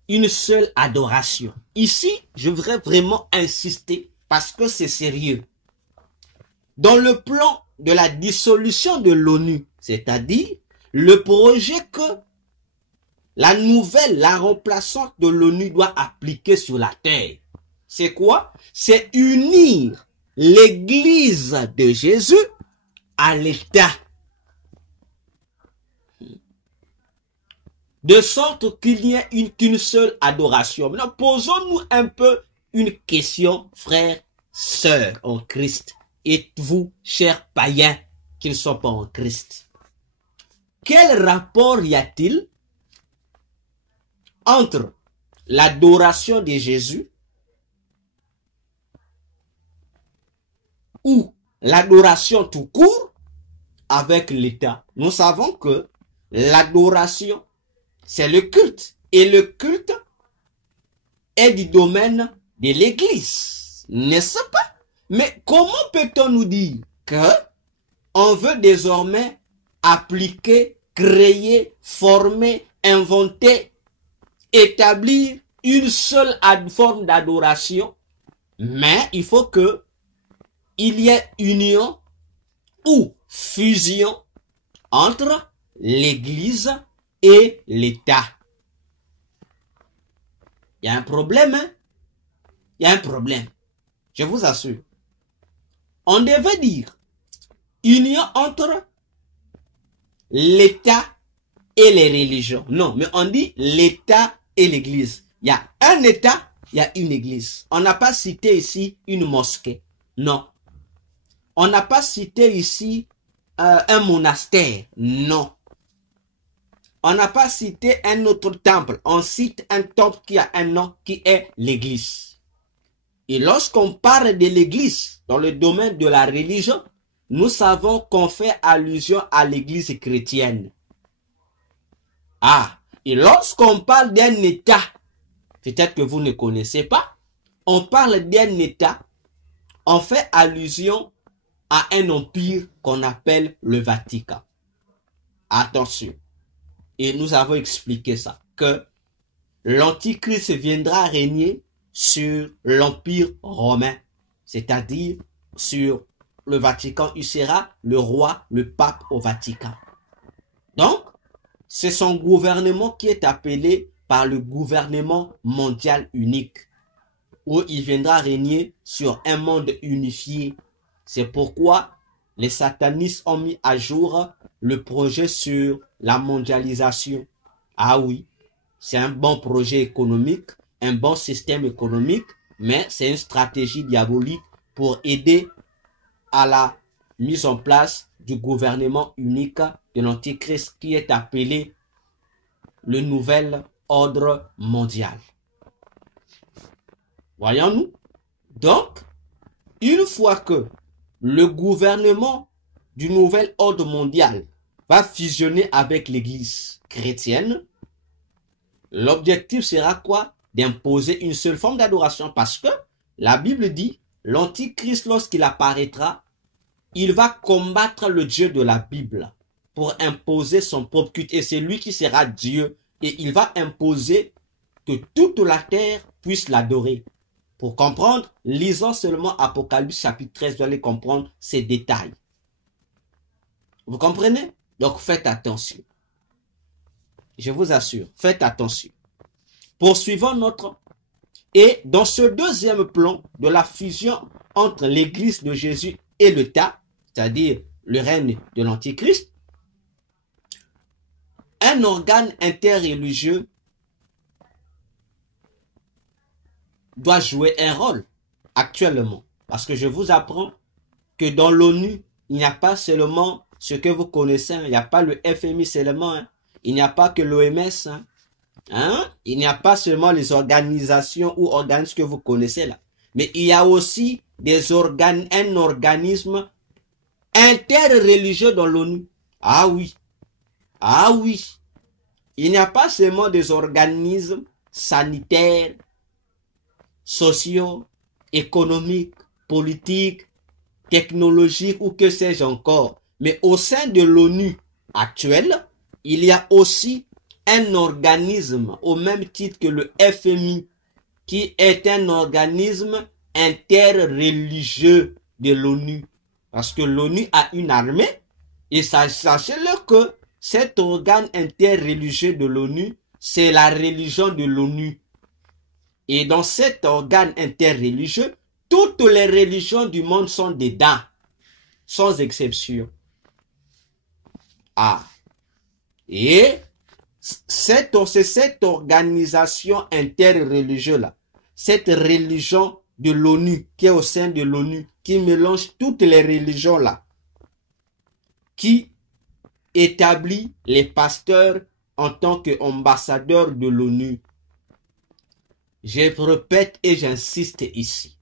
une seule adoration. Ici, je voudrais vraiment insister parce que c'est sérieux. Dans le plan de la dissolution de l'ONU, c'est-à-dire le projet que la remplaçante de l'ONU doit appliquer sur la terre. C'est quoi? C'est unir l'Église de Jésus à l'État. De sorte qu'il n'y ait qu'une seule adoration. Maintenant, posons-nous un peu une question, frères, sœurs en Christ. Et vous, chers païens, qui ne sont pas en Christ. Quel rapport y a-t-il entre l'adoration de Jésus ou l'adoration tout court avec l'État? Nous savons que l'adoration, c'est le culte. Et le culte est du domaine de l'Église. N'est-ce pas? Mais comment peut-on nous dire que on veut désormais appliquer, créer, former, inventer, établir une seule forme d'adoration, mais il faut que il y ait union ou fusion entre l'Église et l'État. Il y a un problème, hein? Il y a un problème. Je vous assure. On devait dire union entre l'État et les religions. Non, mais on dit l'État et l'Église. Il y a un État, il y a une Église. On n'a pas cité ici une mosquée. Non. On n'a pas cité ici un monastère. Non. On n'a pas cité un autre temple. On cite un temple qui a un nom qui est l'Église. Et lorsqu'on parle de l'Église dans le domaine de la religion, nous savons qu'on fait allusion à l'Église chrétienne. Ah, et lorsqu'on parle d'un État, peut-être que vous ne connaissez pas, on parle d'un État, on fait allusion à un empire qu'on appelle le Vatican. Attention. Et nous avons expliqué ça, que l'Antichrist viendra régner sur l'Empire romain, c'est-à-dire sur le Vatican. Il sera le roi, le pape au Vatican. Donc, c'est son gouvernement qui est appelé par le gouvernement mondial unique, où il viendra régner sur un monde unifié. C'est pourquoi les satanistes ont mis à jour le projet sur la mondialisation. Ah oui, c'est un bon projet économique, un bon système économique, mais c'est une stratégie diabolique pour aider à la mise en place du gouvernement unique de l'Antichrist qui est appelé le nouvel ordre mondial. Voyons-nous? Donc, une fois que le gouvernement du nouvel ordre mondial va fusionner avec l'Église chrétienne, l'objectif sera quoi? D'imposer une seule forme d'adoration, parce que la Bible dit, l'Antichrist, lorsqu'il apparaîtra, il va combattre le Dieu de la Bible pour imposer son propre culte, et c'est lui qui sera Dieu, et il va imposer que toute la terre puisse l'adorer. Pour comprendre, lisons seulement Apocalypse chapitre 13, vous allez comprendre ces détails. Vous comprenez? Donc faites attention. Je vous assure, faites attention. Poursuivons notre... Et dans ce deuxième plan de la fusion entre l'église de Jésus et l'État, c'est-à-dire le règne de l'Antichrist, un organe interreligieux doit jouer un rôle actuellement. Parce que je vous apprends que dans l'ONU, il n'y a pas seulement ce que vous connaissez, il n'y a pas le FMI seulement, hein. Il n'y a pas que l'OMS, hein. Il n'y a pas seulement les organisations ou organismes que vous connaissez là, mais il y a aussi un organisme interreligieux dans l'ONU. Ah oui, ah oui. Il n'y a pas seulement des organismes sanitaires, sociaux, économiques, politiques, technologiques ou que sais-je encore. Mais au sein de l'ONU actuelle, il y a aussi un organisme au même titre que le FMI qui est un organisme interreligieux de l'ONU. Parce que l'ONU a une armée et sachez-le que cet organe interreligieux de l'ONU, c'est la religion de l'ONU. Et dans cet organe interreligieux, toutes les religions du monde sont dedans, sans exception. Ah. Et c'est cette organisation interreligieuse-là, cette religion de l'ONU, qui est au sein de l'ONU, qui mélange toutes les religions-là, qui établit les pasteurs en tant qu'ambassadeurs de l'ONU. Je répète et j'insiste ici.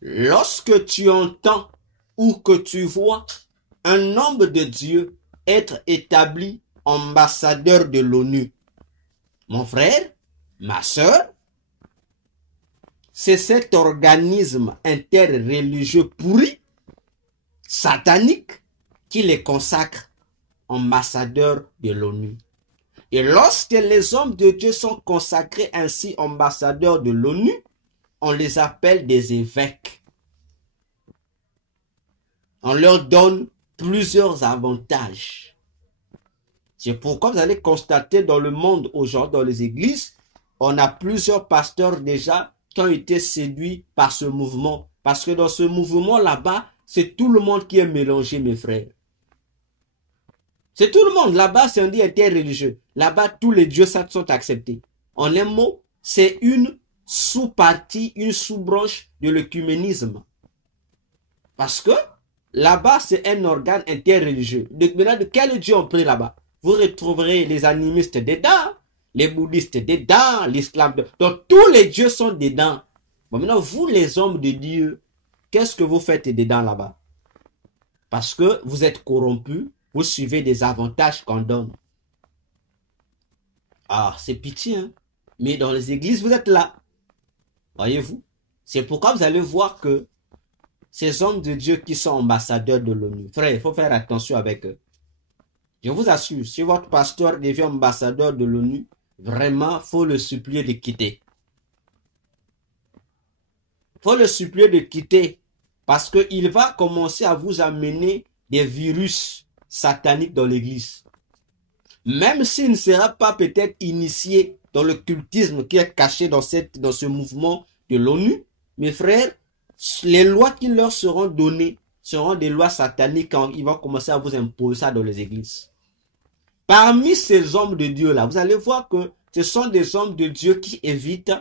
Lorsque tu entends ou que tu vois un homme de Dieu être établi ambassadeur de l'ONU, mon frère, ma sœur, c'est cet organisme interreligieux pourri, satanique, qui les consacre ambassadeurs de l'ONU. Et lorsque les hommes de Dieu sont consacrés ainsi ambassadeurs de l'ONU, on les appelle des évêques. On leur donne plusieurs avantages. C'est pourquoi vous allez constater dans le monde aujourd'hui, dans les églises, on a plusieurs pasteurs déjà qui ont été séduits par ce mouvement. Parce que dans ce mouvement là-bas, c'est tout le monde qui est mélangé, mes frères. C'est tout le monde. Là-bas, c'est un dit interreligieux. Là-bas, tous les dieux sont acceptés. En un mot, c'est une sous-partie, une sous-branche de l'œcuménisme. Parce que là-bas, c'est un organe interreligieux. Maintenant, de quel dieu on prie là-bas? Vous retrouverez les animistes dedans, les bouddhistes dedans, l'islam dedans. Donc, tous les dieux sont dedans. Bon, maintenant, vous, les hommes de Dieu, qu'est-ce que vous faites dedans là-bas? Parce que vous êtes corrompus, vous suivez des avantages qu'on donne. Ah, c'est pitié, hein? Mais dans les églises, vous êtes là. Voyez-vous? C'est pourquoi vous allez voir que ces hommes de Dieu qui sont ambassadeurs de l'ONU, frère, il faut faire attention avec eux. Je vous assure, si votre pasteur devient ambassadeur de l'ONU, vraiment, il faut le supplier de quitter. Il faut le supplier de quitter parce qu'il va commencer à vous amener des virus sataniques dans l'église. Même s'il ne sera pas peut-être initié dans le cultisme qui est caché dans ce mouvement de l'ONU, mes frères, les lois qui leur seront données seront des lois sataniques quand ils vont commencer à vous imposer ça dans les églises. Parmi ces hommes de Dieu là, vous allez voir que ce sont des hommes de Dieu qui évitent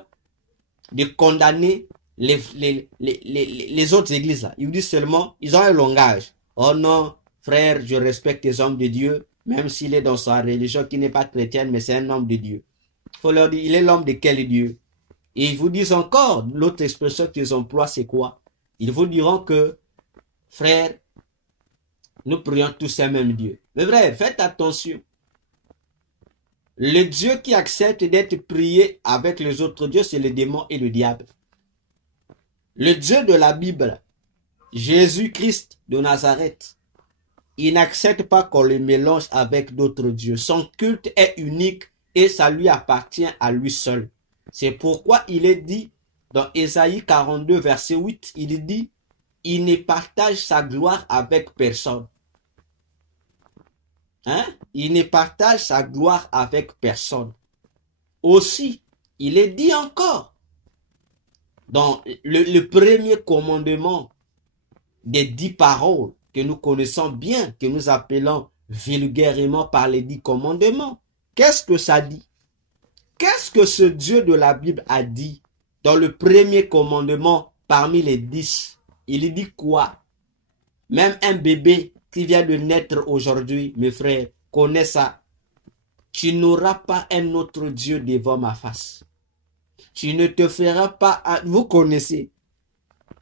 de condamner les autres églises là. Ils disent seulement, ils ont un langage. Oh non, frère, je respecte les hommes de Dieu, même s'il est dans sa religion qui n'est pas chrétienne, mais c'est un homme de Dieu. Il faut leur dire, il est l'homme de quel Dieu? Et ils vous disent encore, l'autre expression qu'ils emploient, c'est quoi? Ils vous diront que, frère, nous prions tous un même Dieu. Mais frère, faites attention. Le Dieu qui accepte d'être prié avec les autres dieux, c'est le démon et le diable. Le Dieu de la Bible, Jésus-Christ de Nazareth, il n'accepte pas qu'on le mélange avec d'autres dieux. Son culte est unique et ça lui appartient à lui seul. C'est pourquoi il est dit dans Ésaïe 42, verset 8, il dit, il ne partage sa gloire avec personne. Hein? Il ne partage sa gloire avec personne. aussi, il est dit encore dans le premier commandement des 10 paroles que nous connaissons bien, que nous appelons vulgairement par les 10 commandements. Qu'est-ce que ça dit? Qu'est-ce que ce Dieu de la Bible a dit dans le premier commandement parmi les 10? Il dit quoi? Même un bébé qui vient de naître aujourd'hui, mes frères, connaît ça. Tu n'auras pas un autre Dieu devant ma face. Tu ne te feras pas... Vous connaissez.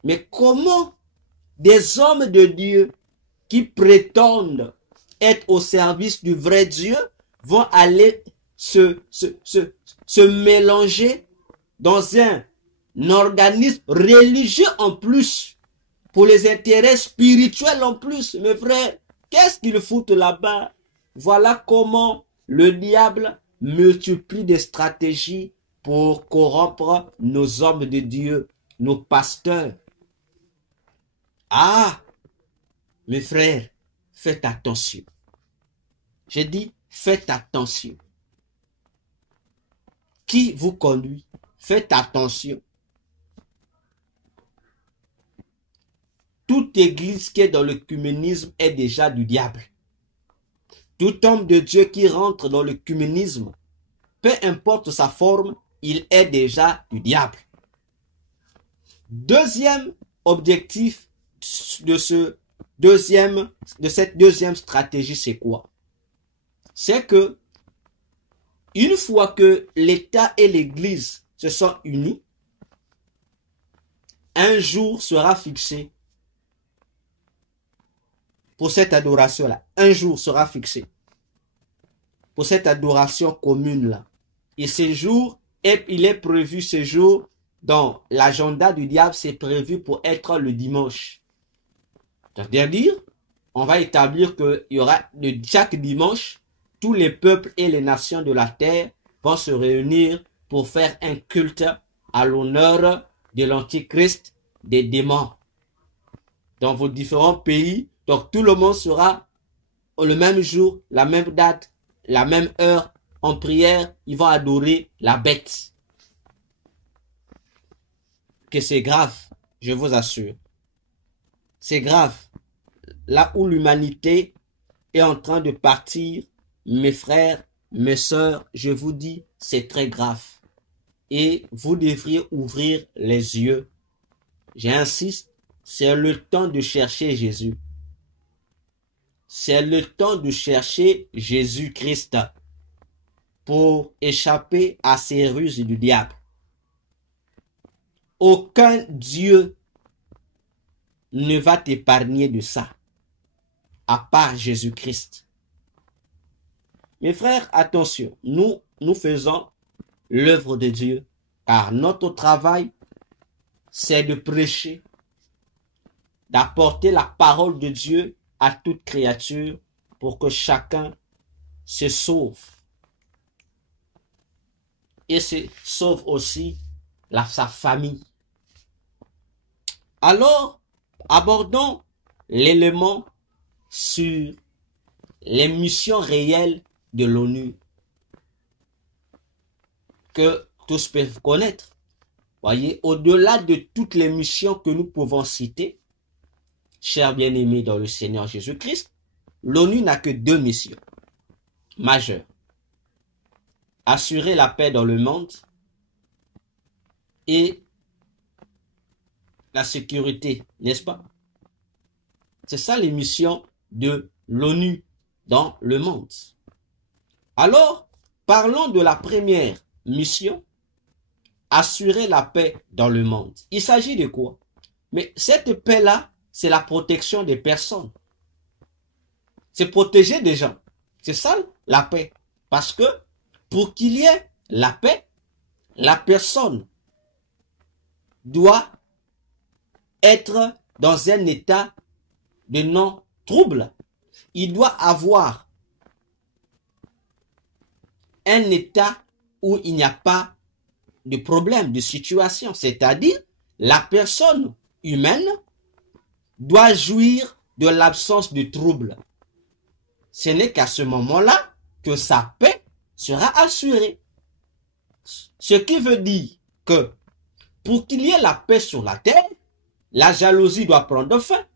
Mais comment des hommes de Dieu qui prétendent être au service du vrai Dieu vont aller se mélanger dans un organisme religieux en plus, pour les intérêts spirituels en plus, mes frères? Qu'est-ce qu'ils foutent là-bas? Voilà comment le diable multiplie des stratégies pour corrompre nos hommes de Dieu, nos pasteurs. Ah, mes frères, faites attention. J'ai dit, faites attention. Qui vous conduit? Faites attention. Toute église qui est dans l'œcuménisme est déjà du diable. Tout homme de Dieu qui rentre dans l'œcuménisme, peu importe sa forme, il est déjà du diable. Deuxième objectif de cette deuxième stratégie, c'est quoi? C'est que une fois que l'État et l'Église se sont unis, un jour sera fixé pour cette adoration-là. Un jour sera fixé pour cette adoration commune-là. Et ce jour, il est prévu ce jour dans l'agenda du diable, c'est prévu pour être le dimanche. C'est-à-dire, on va établir qu'il y aura chaque dimanche, tous les peuples et les nations de la terre vont se réunir pour faire un culte à l'honneur de l'Antichrist, des démons. Dans vos différents pays, donc tout le monde sera le même jour, la même date, la même heure, en prière, ils vont adorer la bête. Que c'est grave, je vous assure. C'est grave. Là où l'humanité est en train de partir, mes frères, mes sœurs, je vous dis, c'est très grave. Et vous devriez ouvrir les yeux. J'insiste, c'est le temps de chercher Jésus. C'est le temps de chercher Jésus-Christ pour échapper à ces ruses du diable. Aucun Dieu ne va t'épargner de ça, à part Jésus-Christ. Mes frères, attention, nous faisons l'œuvre de Dieu, car notre travail, c'est de prêcher, d'apporter la parole de Dieu à toute créature pour que chacun se sauve. Et se sauve aussi sa famille. Alors, abordons l'élément sur les missions réelles de l'ONU que tous peuvent connaître. Voyez, au-delà de toutes les missions que nous pouvons citer, chers bien-aimés dans le Seigneur Jésus-Christ, l'ONU n'a que 2 missions majeures. Assurer la paix dans le monde et la sécurité, n'est-ce pas? C'est ça les missions de l'ONU dans le monde. Alors, parlons de la première mission, assurer la paix dans le monde. Il s'agit de quoi? Mais cette paix-là, c'est la protection des personnes. C'est protéger des gens. C'est ça la paix. Parce que pour qu'il y ait la paix, la personne doit être dans un état de non-trouble. Il doit avoir un état où il n'y a pas de problème, de situation. C'est-à-dire, la personne humaine doit jouir de l'absence de trouble. Ce n'est qu'à ce moment-là que sa paix sera assurée. Ce qui veut dire que pour qu'il y ait la paix sur la terre, la jalousie doit prendre fin.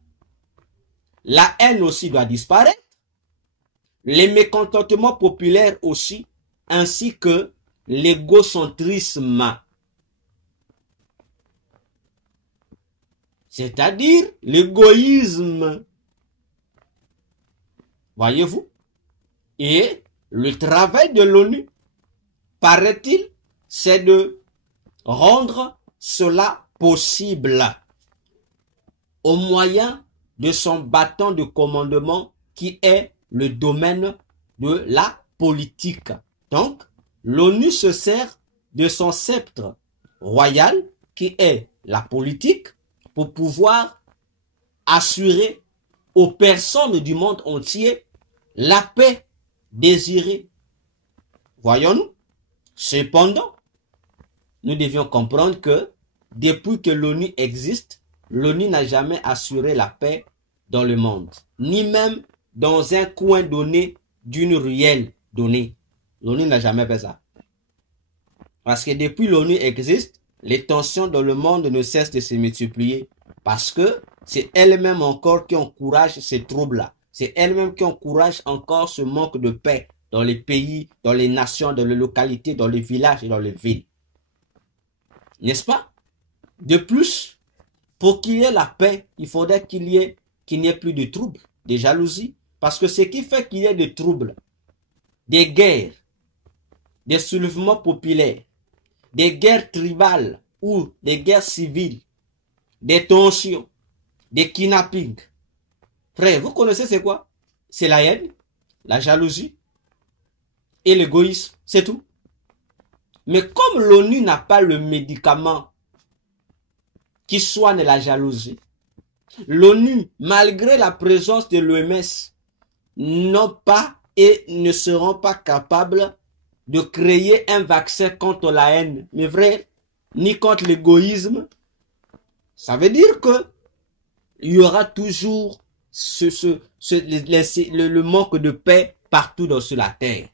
La haine aussi doit disparaître. Les mécontentements populaires aussi, ainsi que l'égocentrisme. C'est-à-dire l'égoïsme. Voyez-vous? Et le travail de l'ONU, paraît-il, c'est de rendre cela possible au moyen de son bâton de commandement qui est le domaine de la politique. Donc, l'ONU se sert de son sceptre royal qui est la politique pour pouvoir assurer aux personnes du monde entier la paix désirée. Voyons-nous? Cependant, nous devions comprendre que depuis que l'ONU existe, l'ONU n'a jamais assuré la paix dans le monde, ni même dans un coin donné d'une ruelle donnée. L'ONU n'a jamais fait ça. Parce que depuis l'ONU existe, les tensions dans le monde ne cessent de se multiplier. Parce que c'est elle-même encore qui encourage ces troubles-là. C'est elle-même qui encourage encore ce manque de paix dans les pays, dans les nations, dans les localités, dans les villages et dans les villes. N'est-ce pas? De plus, pour qu'il y ait la paix, il faudrait qu'il n'y ait plus de troubles, de jalousie. Parce que ce qui fait qu'il y ait des troubles, des guerres, des soulèvements populaires, des guerres tribales ou des guerres civiles, des tensions, des kidnappings. Frère, vous connaissez c'est quoi? C'est la haine, la jalousie et l'égoïsme, c'est tout. Mais comme l'ONU n'a pas le médicament qui soigne la jalousie, l'ONU, malgré la présence de l'OMS, n'ont pas et ne seront pas capables de créer un vaccin contre la haine, mais vrai, ni contre l'égoïsme. Ça veut dire que il y aura toujours le manque de paix partout sur la terre.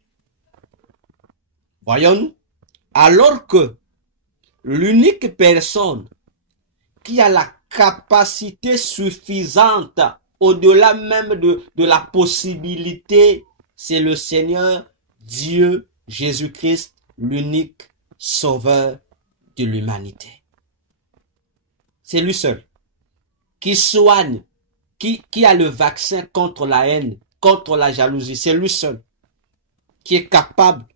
Voyons-nous? Alors que l'unique personne qui a la capacité suffisante, au-delà même de la possibilité, c'est le Seigneur Dieu Jésus-Christ, l'unique sauveur de l'humanité. C'est lui seul qui soigne, qui a le vaccin contre la haine, contre la jalousie. C'est lui seul qui est capable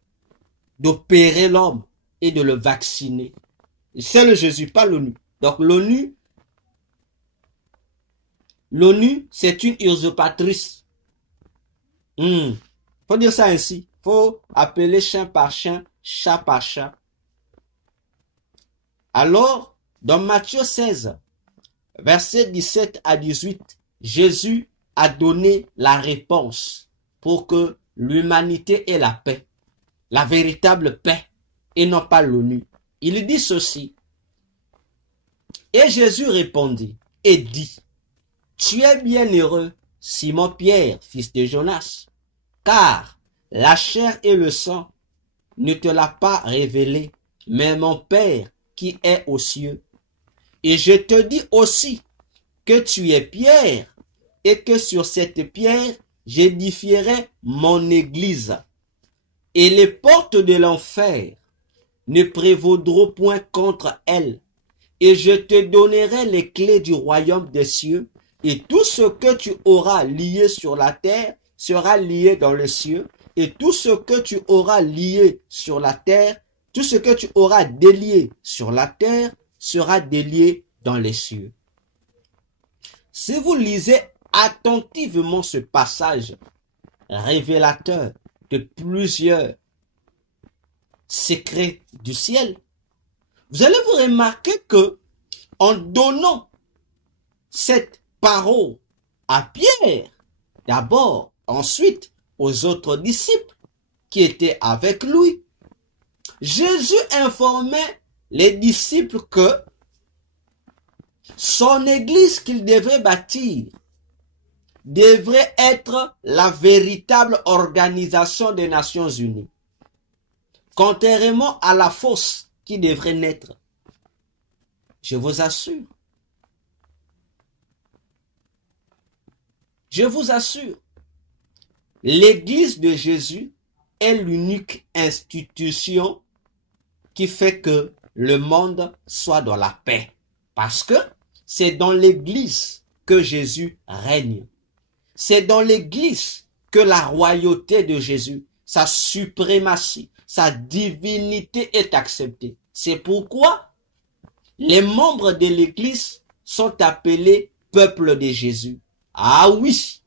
d'opérer l'homme et de le vacciner. C'est le Jésus, pas l'ONU. Donc l'ONU, c'est une usurpatrice. Faut dire ça ainsi. Faut appeler chien par chien, chat par chat. Alors, dans Matthieu 16, versets 17 à 18, Jésus a donné la réponse pour que l'humanité ait la paix, la véritable paix, et non pas l'ONU. Il dit ceci. Et Jésus répondit et dit, tu es bien heureux, Simon-Pierre, fils de Jonas, car la chair et le sang ne te l'a pas révélé, mais mon Père qui est aux cieux. Et je te dis aussi que tu es Pierre, et que sur cette pierre, j'édifierai mon église. Et les portes de l'enfer ne prévaudront point contre elle. Et je te donnerai les clés du royaume des cieux, et tout ce que tu auras lié sur la terre sera lié dans les cieux, et tout ce que tu auras lié sur la terre, tout ce que tu auras délié sur la terre sera délié dans les cieux. Si vous lisez attentivement ce passage révélateur de plusieurs secrets du ciel, vous allez vous remarquer que en donnant cette parole à Pierre, d'abord, ensuite aux autres disciples qui étaient avec lui, Jésus informait les disciples que son église qu'il devait bâtir devrait être la véritable organisation des Nations Unies. contrairement à la fausse qui devrait naître. Je vous assure. Je vous assure. L'Église de Jésus est l'unique institution qui fait que le monde soit dans la paix. Parce que c'est dans l'Église que Jésus règne. C'est dans l'Église que la royauté de Jésus, sa suprématie, sa divinité est acceptée. C'est pourquoi les membres de l'Église sont appelés peuple de Jésus. Ah oui,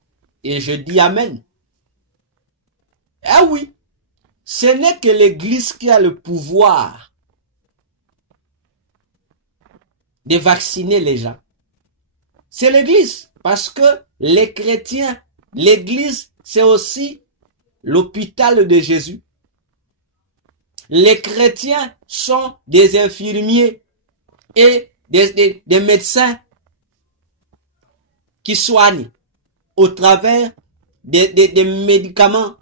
et je dis Amen. Ah oui, ce n'est que l'Église qui a le pouvoir de vacciner les gens. C'est l'Église, parce que les chrétiens, l'Église, c'est aussi l'hôpital de Jésus. Les chrétiens sont des infirmiers et des médecins qui soignent au travers des médicaments,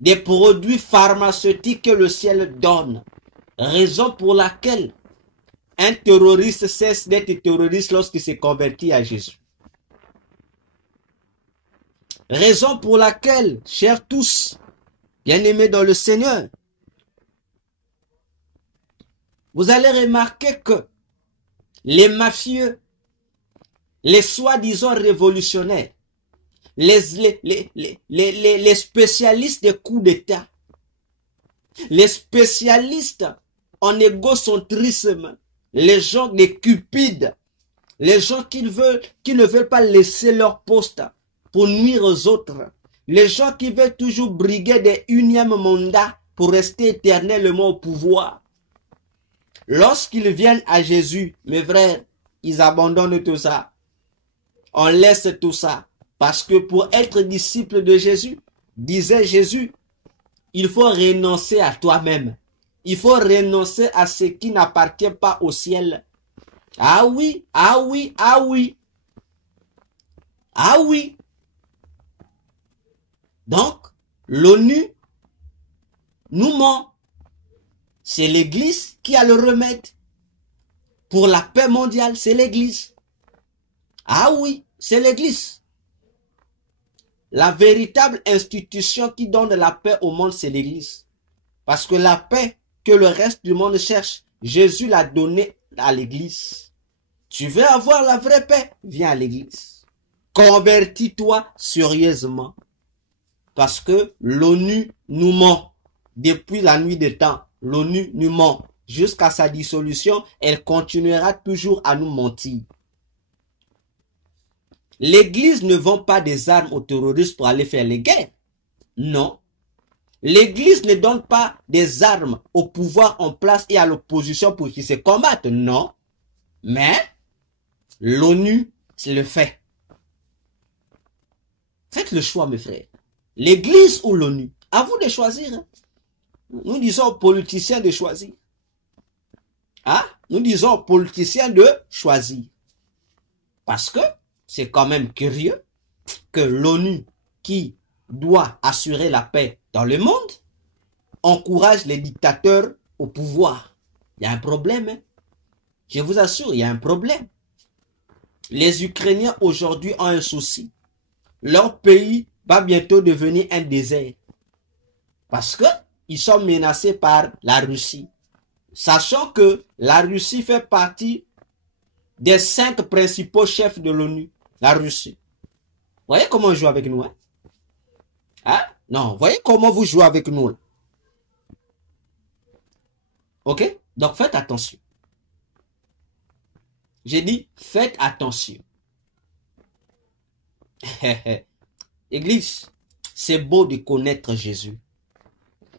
des produits pharmaceutiques que le ciel donne. Raison pour laquelle un terroriste cesse d'être terroriste lorsqu'il se convertit à Jésus. Raison pour laquelle, chers tous, bien-aimés dans le Seigneur, vous allez remarquer que les mafieux, les soi-disant révolutionnaires, les spécialistes des coups d'État, les spécialistes en égocentrisme, les gens des cupides, les gens qui ne veulent pas laisser leur poste pour nuire aux autres, les gens qui veulent toujours briguer des unièmes mandats pour rester éternellement au pouvoir. Lorsqu'ils viennent à Jésus, mes frères, ils abandonnent tout ça. On laisse tout ça. Parce que pour être disciple de Jésus, disait Jésus, il faut renoncer à toi-même. Il faut renoncer à ce qui n'appartient pas au ciel. Ah oui, ah oui, ah oui. Ah oui. Donc, l'ONU nous ment. C'est l'Église qui a le remède. Pour la paix mondiale, c'est l'Église. Ah oui, c'est l'Église. La véritable institution qui donne la paix au monde, c'est l'Église. Parce que la paix que le reste du monde cherche, Jésus l'a donnée à l'Église. Tu veux avoir la vraie paix? Viens à l'Église. Convertis-toi sérieusement. Parce que l'ONU nous ment. Depuis la nuit des temps, l'ONU nous ment. Jusqu'à sa dissolution, elle continuera toujours à nous mentir. L'Église ne vend pas des armes aux terroristes pour aller faire les guerres. Non. L'Église ne donne pas des armes au pouvoir en place et à l'opposition pour qu'ils se combattent. Non. Mais l'ONU le fait. Faites le choix, mes frères. L'Église ou l'ONU? À vous de choisir. Nous disons aux politiciens de choisir. Hein? Nous disons aux politiciens de choisir. Parce que c'est quand même curieux que l'ONU, qui doit assurer la paix dans le monde, encourage les dictateurs au pouvoir. Il y a un problème. Hein? Je vous assure, il y a un problème. Les Ukrainiens aujourd'hui ont un souci. Leur pays va bientôt devenir un désert. Parce que ils sont menacés par la Russie. Sachant que la Russie fait partie des 5 principaux chefs de l'ONU. La Russie. Vous voyez comment on joue avec nous, hein? Hein? Non, vous voyez comment vous jouez avec nous, là? Ok? Donc faites attention. J'ai dit, faites attention. Église, c'est beau de connaître Jésus.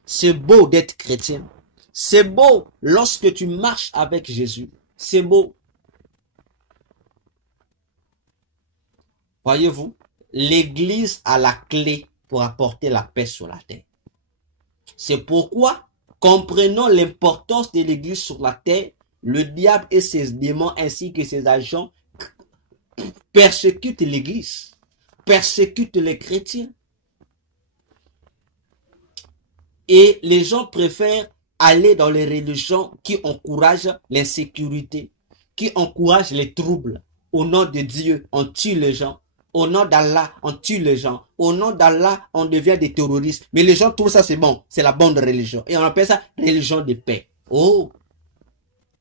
C'est beau d'être chrétien. C'est beau lorsque tu marches avec Jésus. C'est beau. Voyez-vous, l'Église a la clé pour apporter la paix sur la terre. C'est pourquoi, comprenant l'importance de l'Église sur la terre, le diable et ses démons ainsi que ses agents persécutent l'Église, persécutent les chrétiens. Et les gens préfèrent aller dans les religions qui encouragent l'insécurité, qui encouragent les troubles. Au nom de Dieu, on tue les gens. Au nom d'Allah, on tue les gens. Au nom d'Allah, on devient des terroristes. Mais les gens trouvent ça, c'est bon. C'est la bonne religion. Et on appelle ça religion de paix. Oh,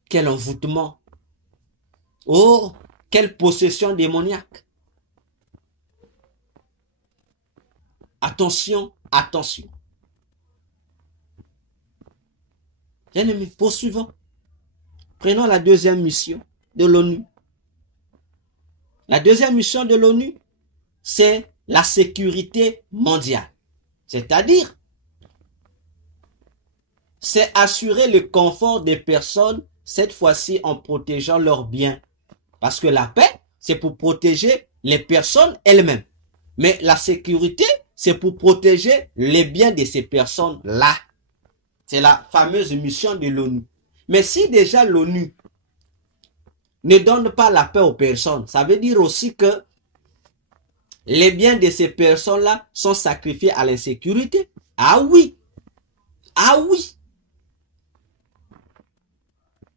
quel envoûtement. Oh, quelle possession démoniaque. Attention, attention. Bien-aimés, poursuivons. Prenons la deuxième mission de l'ONU. La deuxième mission de l'ONU, c'est la sécurité mondiale. C'est-à-dire, c'est assurer le confort des personnes, cette fois-ci en protégeant leurs biens. Parce que la paix, c'est pour protéger les personnes elles-mêmes. Mais la sécurité, c'est pour protéger les biens de ces personnes-là. C'est la fameuse mission de l'ONU. Mais si déjà l'ONU ne donne pas la paix aux personnes, ça veut dire aussi que les biens de ces personnes-là sont sacrifiés à l'insécurité. Ah oui. Ah oui.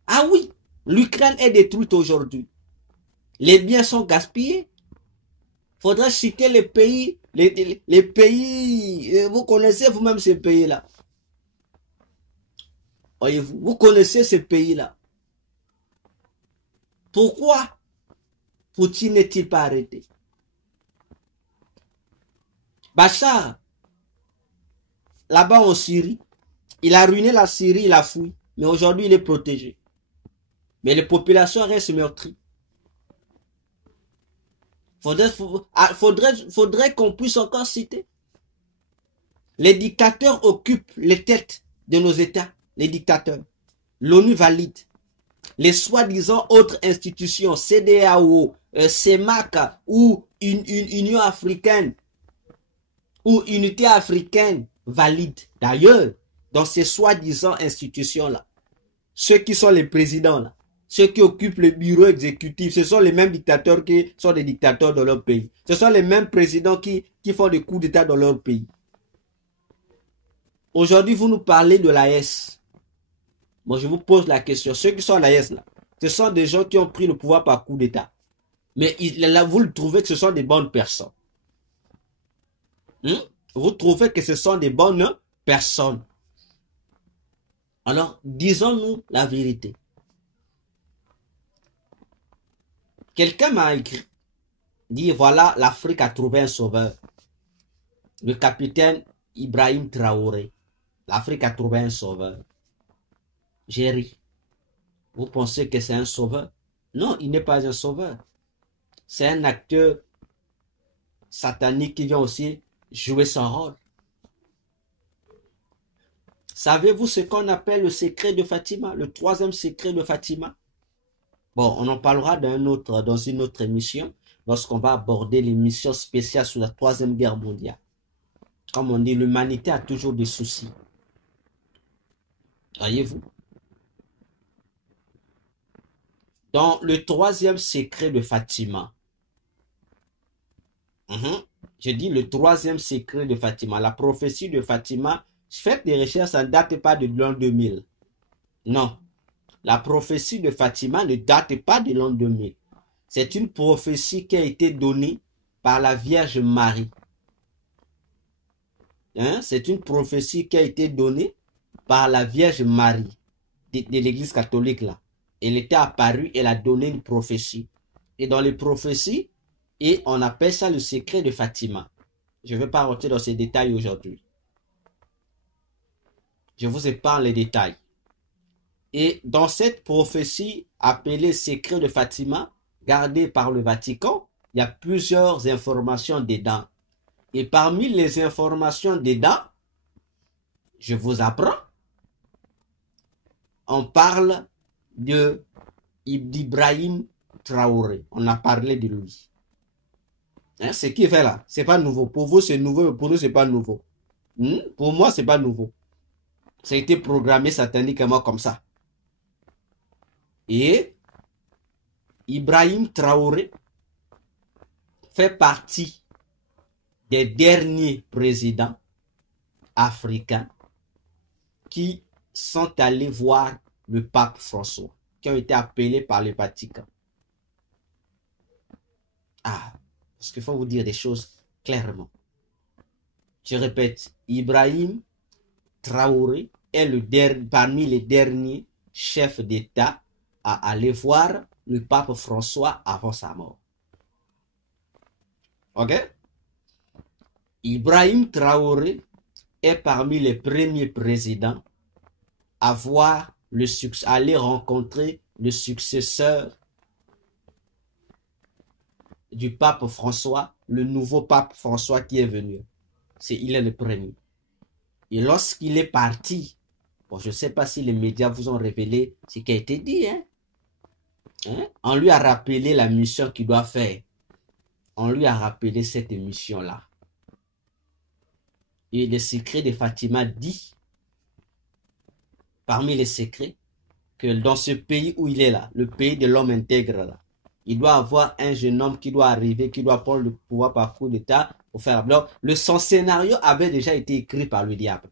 Ah oui. L'Ukraine est détruite aujourd'hui. Les biens sont gaspillés. Faudrait citer les pays, les pays, vous connaissez vous-même ces pays-là. Voyez-vous, vous connaissez ces pays-là. Pourquoi Poutine n'est-il pas arrêté? Bachar, là-bas en Syrie, il a ruiné la Syrie, il a fui. Mais aujourd'hui, il est protégé. Mais les populations restent meurtries. Faudrait qu'on puisse encore citer. Les dictateurs occupent les têtes de nos États. Les dictateurs. L'ONU valide. Les soi-disant autres institutions, CEDEAO, CEMAC ou Union africaine ou Unité africaine valident. D'ailleurs, dans ces soi-disant institutions-là, ceux qui sont les présidents là, ceux qui occupent le bureau exécutif, ce sont les mêmes dictateurs qui sont des dictateurs dans leur pays. Ce sont les mêmes présidents qui font des coups d'État dans leur pays. Aujourd'hui, vous nous parlez de l'AES. Moi, je vous pose la question. Ceux qui sont à l'AES, là, ce sont des gens qui ont pris le pouvoir par coup d'État. Mais là, vous le trouvez que ce sont des bonnes personnes. Vous trouvez que ce sont des bonnes personnes. Alors, disons-nous la vérité. Quelqu'un m'a écrit, dit voilà, l'Afrique a trouvé un sauveur. Le capitaine Ibrahim Traoré. L'Afrique a trouvé un sauveur. J'ai ri. Vous pensez que c'est un sauveur? Non, il n'est pas un sauveur. C'est un acteur satanique qui vient aussi jouer son rôle. Savez-vous ce qu'on appelle le secret de Fatima? Le troisième secret de Fatima? Bon, on en parlera dans une autre émission, lorsqu'on va aborder l'émission spéciale sur la Troisième Guerre mondiale. Comme on dit, l'humanité a toujours des soucis. Voyez-vous? Dans le troisième secret de Fatima, je dis le troisième secret de Fatima, la prophétie de Fatima, faites des recherches, ça ne date pas de l'an 2000. Non. La prophétie de Fatima ne date pas de l'an 2000. C'est une prophétie qui a été donnée par la Vierge Marie. C'est une prophétie qui a été donnée par la Vierge Marie de l'Église catholique là. Elle était apparue, elle a donné une prophétie. Et dans les prophéties, et on appelle ça le secret de Fatima. Je ne vais pas rentrer dans ces détails aujourd'hui. Je vous épargne les détails. Et dans cette prophétie appelée secret de Fatima, gardée par le Vatican, il y a plusieurs informations dedans. Et parmi les informations dedans, je vous apprends, on parle d'Ibrahim Traoré. On a parlé de lui. Ce qu'il fait là, c'est pas nouveau. Pour vous, c'est nouveau, mais pour nous, c'est pas nouveau. Pour moi, c'est pas nouveau. Ça a été programmé sataniquement comme ça. Et Ibrahim Traoré fait partie des derniers présidents africains qui sont allés voir le pape François, qui ont été appelés par le Vatican. Ah, parce qu'il faut vous dire des choses clairement. Je répète, Ibrahim Traoré est parmi les derniers chefs d'État à aller voir le pape François avant sa mort. Ok? Ibrahim Traoré est parmi les premiers présidents à aller rencontrer le successeur du pape François, le nouveau pape François qui est venu. Il est le premier. Et lorsqu'il est parti, bon, je ne sais pas si les médias vous ont révélé ce qui a été dit, on lui a rappelé la mission qu'il doit faire. On lui a rappelé cette mission-là. Et le secret de Fatima dit, parmi les secrets, que dans ce pays où il est là, le pays de l'homme intègre là, il doit avoir un jeune homme qui doit arriver, qui doit prendre le pouvoir par coup d'État pour faire alors, son scénario avait déjà été écrit par le diable.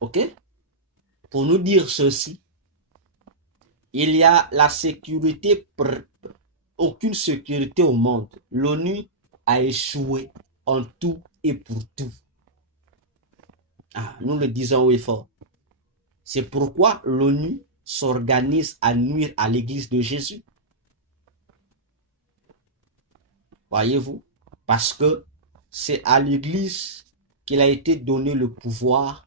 Ok? Pour nous dire ceci, il y a la sécurité, aucune sécurité au monde. L'ONU a échoué en tout et pour tout. Ah, nous le disons haut et fort. C'est pourquoi l'ONU s'organise à nuire à l'église de Jésus. Voyez-vous? Parce que c'est à l'église qu'il a été donné le pouvoir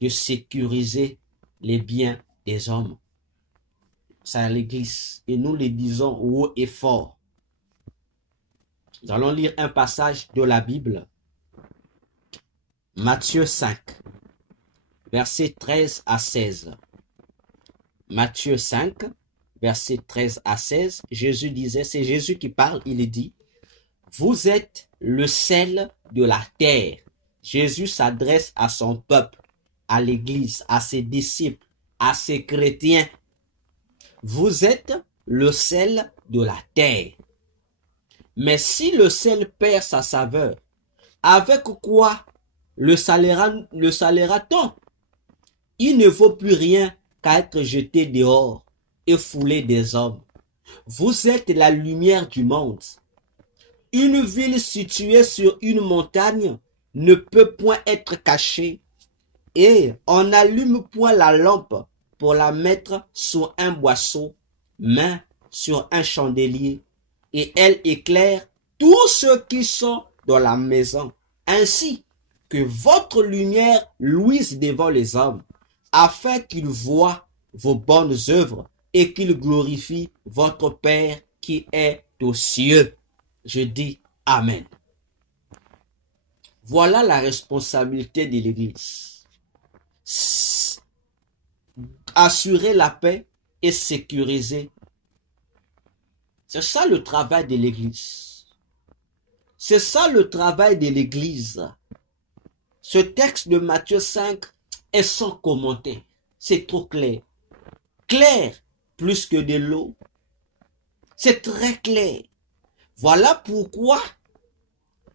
de sécuriser les biens des hommes. C'est à l'église. Et nous le disons haut et fort. Nous allons lire un passage de la Bible. Matthieu 5, versets 13 à 16. Matthieu 5, versets 13 à 16, Jésus disait, c'est Jésus qui parle, il dit, vous êtes le sel de la terre. Jésus s'adresse à son peuple, à l'église, à ses disciples, à ses chrétiens. Vous êtes le sel de la terre. Mais si le sel perd sa saveur, avec quoi le salera-t-on? Il ne vaut plus rien qu'à être jeté dehors et foulé des hommes. Vous êtes la lumière du monde. Une ville située sur une montagne ne peut point être cachée, et on n'allume point la lampe pour la mettre sur un boisseau, mais sur un chandelier, et elle éclaire tous ceux qui sont dans la maison. Ainsi que votre lumière luise devant les hommes, afin qu'ils voient vos bonnes œuvres et qu'ils glorifient votre Père qui est aux cieux. Je dis Amen. Voilà la responsabilité de l'Église. Assurer la paix et sécuriser. C'est ça le travail de l'Église. C'est ça le travail de l'Église. Ce texte de Matthieu 5 est sans commentaire. C'est trop clair. Clair plus que de l'eau. C'est très clair. Voilà pourquoi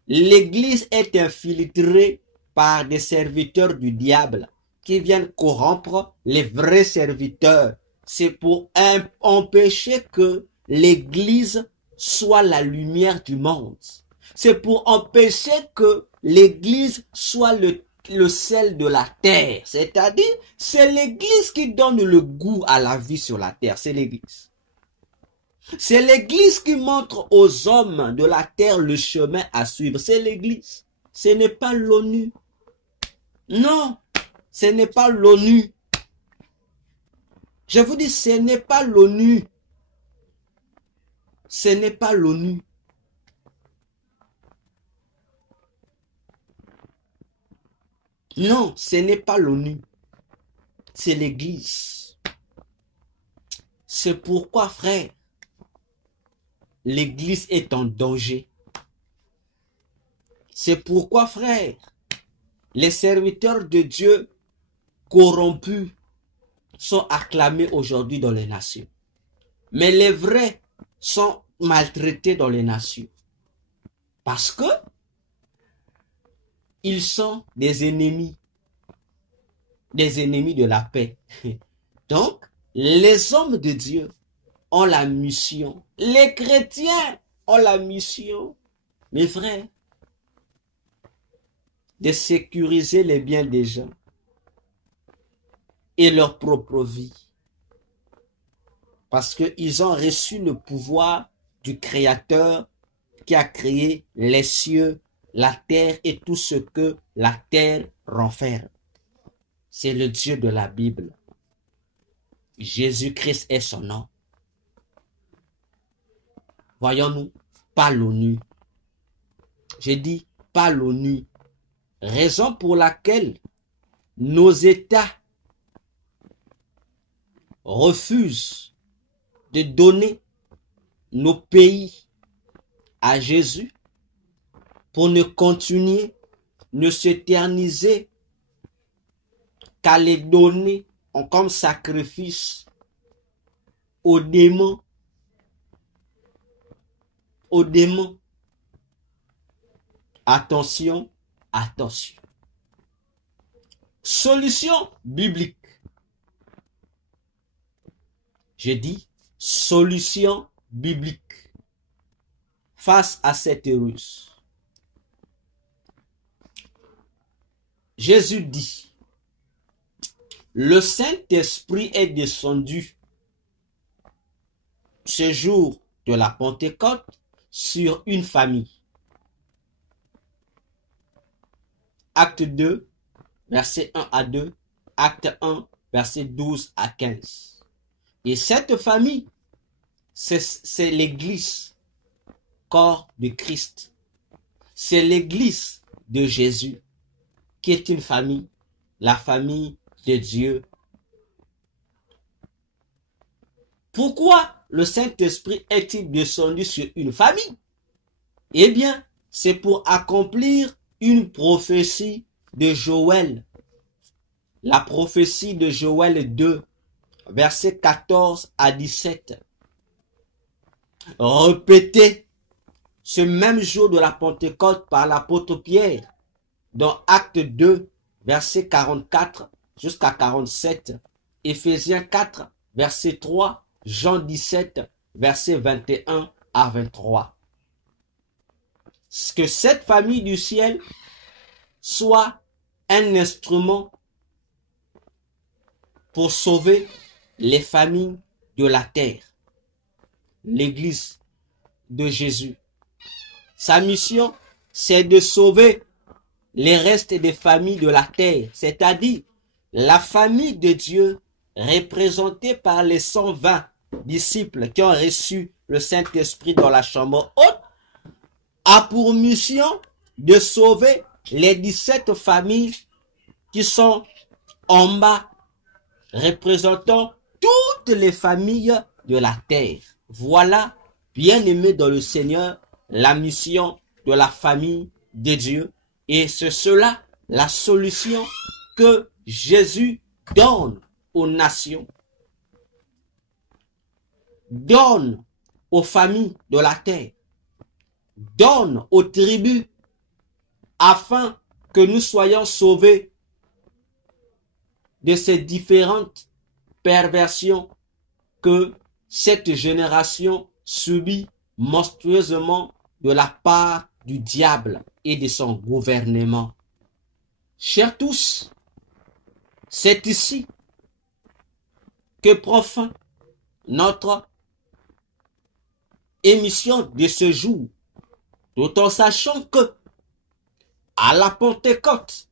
l'Église est infiltrée par des serviteurs du diable qui viennent corrompre les vrais serviteurs. C'est pour empêcher que l'Église soit la lumière du monde. C'est pour empêcher que l'Église soit le sel de la terre. C'est-à-dire, c'est l'Église qui donne le goût à la vie sur la terre. C'est l'Église. C'est l'Église qui montre aux hommes de la terre le chemin à suivre. C'est l'Église. Ce n'est pas l'ONU. Non, ce n'est pas l'ONU. Je vous dis, ce n'est pas l'ONU. Ce n'est pas l'ONU. Non, ce n'est pas l'ONU. C'est l'Église. C'est pourquoi, frère, l'Église est en danger. C'est pourquoi, frère, les serviteurs de Dieu corrompus sont acclamés aujourd'hui dans les nations. Mais les vrais sont maltraités dans les nations. Parce que ils sont des ennemis. des ennemis de la paix. Donc, les hommes de Dieu ont la mission. Les chrétiens ont la mission, mes frères, de sécuriser les biens des gens et leur propre vie. Parce qu'ils ont reçu le pouvoir du Créateur qui a créé les cieux, la terre et tout ce que la terre renferme. C'est le Dieu de la Bible. Jésus-Christ est son nom. Voyons-nous, pas l'ONU. J'ai dit pas l'ONU. Raison pour laquelle nos États refusent de donner nos pays à Jésus pour ne continuer, ne s'éterniser qu'à les donner comme sacrifice aux démons. Aux démons. Attention, attention. Solution biblique. Je dis solution biblique face à cette ruse. Jésus dit, le Saint-Esprit est descendu ce jour de la Pentecôte sur une famille. Acte 2, verset 1 à 2, acte 1, verset 12 à 15. Et cette famille, c'est l'Église, corps de Christ. C'est l'Église de Jésus, qui est une famille, la famille de Dieu. Pourquoi le Saint-Esprit est-il descendu sur une famille? Eh bien, c'est pour accomplir une prophétie de Joël. La prophétie de Joël 2, versets 14 à 17. Répétez ce même jour de la Pentecôte par l'apôtre Pierre, dans Acte 2, verset 44 jusqu'à 47, Éphésiens 4, verset 3, Jean 17, verset 21 à 23. Que cette famille du ciel soit un instrument pour sauver les familles de la terre. L'Église de Jésus. Sa mission, c'est de sauver les restes des familles de la terre, c'est-à-dire la famille de Dieu représentée par les 120 disciples qui ont reçu le Saint-Esprit dans la chambre haute, a pour mission de sauver les 17 familles qui sont en bas, représentant toutes les familles de la terre. Voilà, bien-aimés dans le Seigneur, la mission de la famille de Dieu. Et c'est cela la solution que Jésus donne aux nations, donne aux familles de la terre, donne aux tribus, afin que nous soyons sauvés de ces différentes perversions que cette génération subit monstrueusement de la part du diable et de son gouvernement. Chers tous, c'est ici que prend fin notre émission de ce jour, tout en sachant que à la Pentecôte,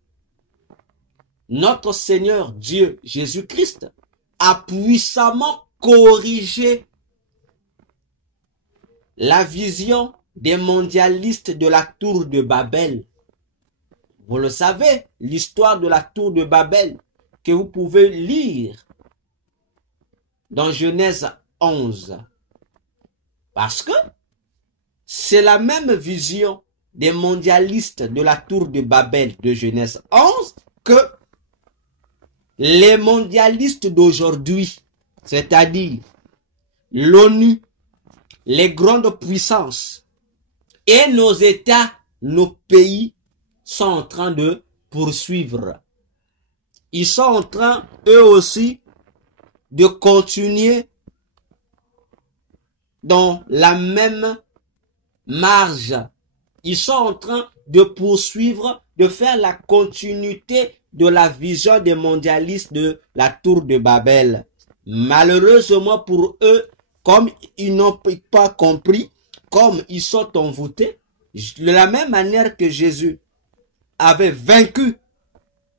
notre Seigneur Dieu Jésus-Christ a puissamment corrigé la vision des mondialistes de la tour de Babel. Vous le savez, l'histoire de la tour de Babel que vous pouvez lire dans Genèse 11. Parce que c'est la même vision des mondialistes de la tour de Babel de Genèse 11 que les mondialistes d'aujourd'hui, c'est-à-dire l'ONU, les grandes puissances et nos États, nos pays sont en train de poursuivre. ils sont en train, eux aussi, de continuer dans la même marge. Ils sont en train de poursuivre, de faire la continuité de la vision des mondialistes de la tour de Babel. Malheureusement pour eux, comme ils n'ont pas compris, comme ils sont envoûtés, de la même manière que Jésus avait vaincu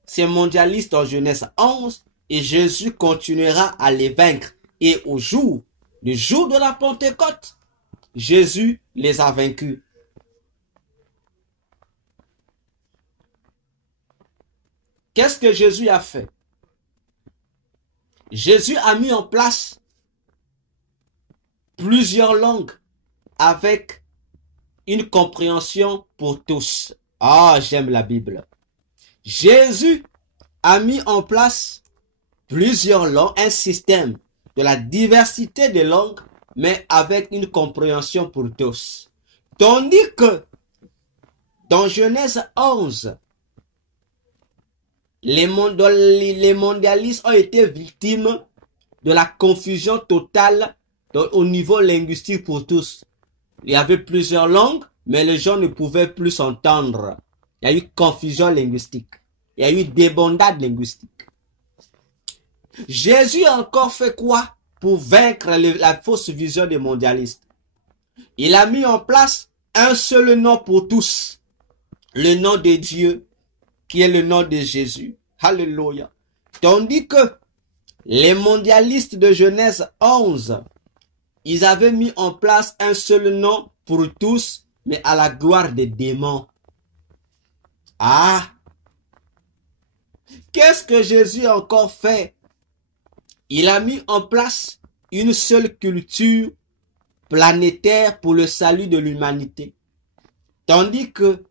ces mondialistes en Genèse 11, et Jésus continuera à les vaincre. Et au jour, le jour de la Pentecôte, Jésus les a vaincus. Qu'est-ce que Jésus a fait? Jésus a mis en place plusieurs langues avec une compréhension pour tous. Ah, j'aime la Bible. Jésus a mis en place plusieurs langues, un système de la diversité des langues, mais avec une compréhension pour tous. Tandis que dans Genèse 11, les mondialistes ont été victimes de la confusion totale au niveau linguistique pour tous. Il y avait plusieurs langues, mais les gens ne pouvaient plus s'entendre. Il y a eu confusion linguistique. Il y a eu débandade linguistique. Jésus a encore fait quoi pour vaincre la fausse vision des mondialistes? Il a mis en place un seul nom pour tous. Le nom de Dieu, qui est le nom de Jésus. Alléluia. Tandis que les mondialistes de Genèse 11, ils avaient mis en place un seul nom pour tous, mais à la gloire des démons. Ah! Qu'est-ce que Jésus a encore fait? Il a mis en place une seule culture planétaire pour le salut de l'humanité. Tandis que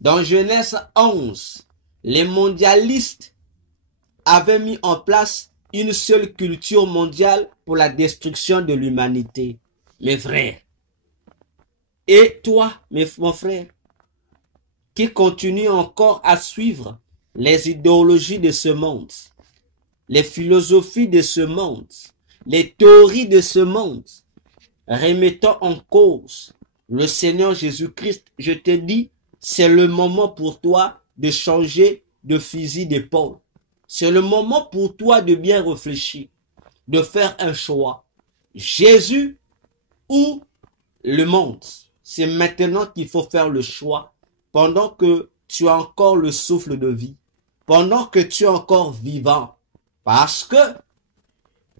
dans Genèse 11, les mondialistes avaient mis en place une seule culture mondiale pour la destruction de l'humanité. Mes frères, et toi, mon frère, qui continue encore à suivre les idéologies de ce monde, les philosophies de ce monde, les théories de ce monde, remettant en cause le Seigneur Jésus-Christ, je te dis, c'est le moment pour toi de changer de fusil d'épaule. C'est le moment pour toi de bien réfléchir, de faire un choix. Jésus ou le monde. C'est maintenant qu'il faut faire le choix pendant que tu as encore le souffle de vie, pendant que tu es encore vivant. Parce que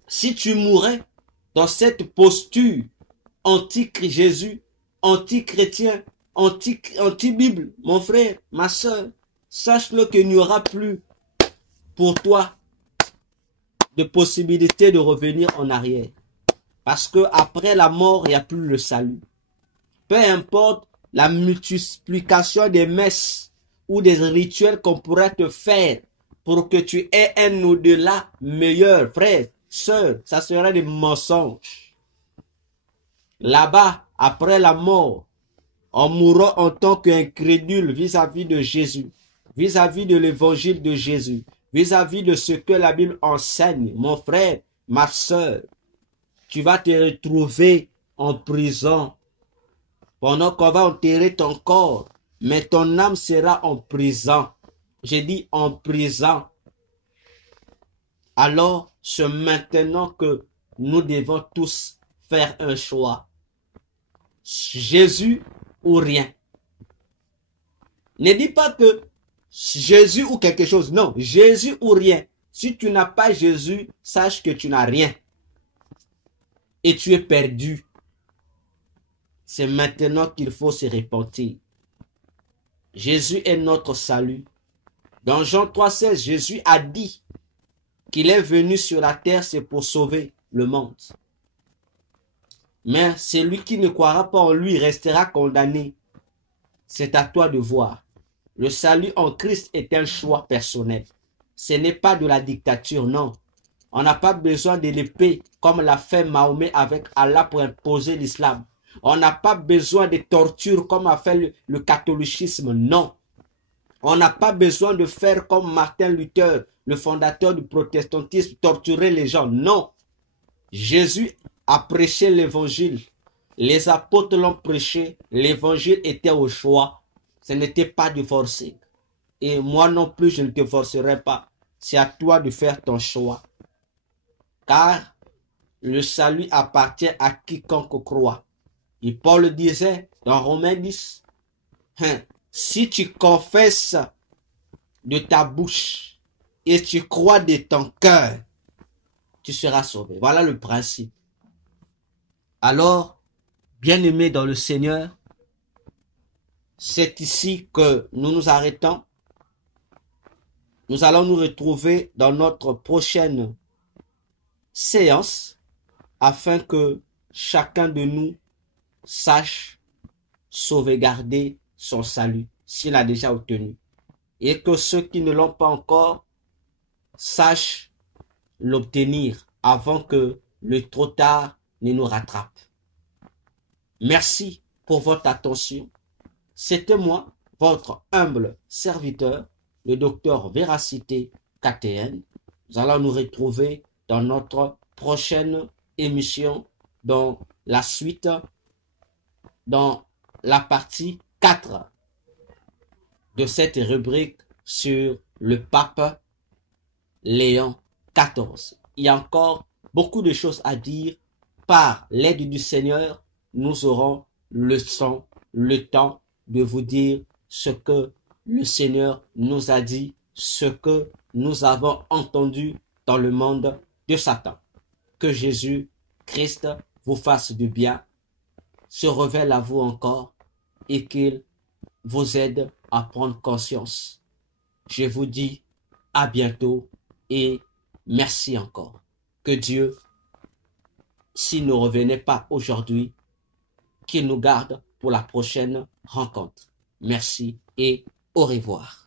si tu mourais dans cette posture anti-Jésus, anti-chrétien, anti-Bible, mon frère, ma soeur, sache-le qu'il n'y aura plus pour toi de possibilité de revenir en arrière. Parce que après la mort, il n'y a plus le salut. Peu importe la multiplication des messes ou des rituels qu'on pourrait te faire pour que tu aies un au-delà meilleur, frère, sœur, ça serait des mensonges. Là-bas, après la mort, on mourra en tant qu'incrédule vis-à-vis de Jésus, vis-à-vis de l'évangile de Jésus, vis-à-vis de ce que la Bible enseigne. Mon frère, ma sœur, tu vas te retrouver en prison pendant qu'on va enterrer ton corps, mais ton âme sera en prison. J'ai dit en prison. Alors, c'est maintenant que nous devons tous faire un choix. Jésus ou rien. Ne dis pas que Jésus ou quelque chose. Non, Jésus ou rien. Si tu n'as pas Jésus, sache que tu n'as rien. Et tu es perdu. C'est maintenant qu'il faut se repentir. Jésus est notre salut. Dans Jean 3,16, Jésus a dit qu'il est venu sur la terre, c'est pour sauver le monde. Mais celui qui ne croira pas en lui restera condamné. C'est à toi de voir. Le salut en Christ est un choix personnel. Ce n'est pas de la dictature, non. On n'a pas besoin de l'épée comme l'a fait Mahomet avec Allah pour imposer l'islam. On n'a pas besoin de torture comme a fait le catholicisme, non. On n'a pas besoin de faire comme Martin Luther, le fondateur du protestantisme, torturer les gens. Non. Jésus a prêché l'évangile. Les apôtres l'ont prêché. L'évangile était au choix. Ce n'était pas du forcing. Et moi non plus, je ne te forcerai pas. C'est à toi de faire ton choix. Car le salut appartient à quiconque croit. Et Paul disait dans Romains 10, si tu confesses de ta bouche et tu crois de ton cœur, tu seras sauvé. Voilà le principe. Alors, bien-aimés dans le Seigneur, c'est ici que nous nous arrêtons. Nous allons nous retrouver dans notre prochaine séance afin que chacun de nous sache sauvegarder son salut s'il a déjà obtenu et que ceux qui ne l'ont pas encore sachent l'obtenir avant que le trop tard ne nous rattrape. Merci pour votre attention. C'était moi, votre humble serviteur, le docteur Véracité KTN. Nous allons nous retrouver dans notre prochaine émission, dans la suite, dans la partie 4 de cette rubrique sur le pape Léon XIV. Il y a encore beaucoup de choses à dire. Par l'aide du Seigneur, nous aurons le temps de vous dire ce que le Seigneur nous a dit, ce que nous avons entendu dans le monde de Satan. Que Jésus-Christ vous fasse du bien, se révèle à vous encore et qu'il vous aide à prendre conscience. Je vous dis à bientôt et merci encore. Que Dieu, s'il ne revenait pas aujourd'hui, qu'il nous garde pour la prochaine rencontre. Merci et au revoir.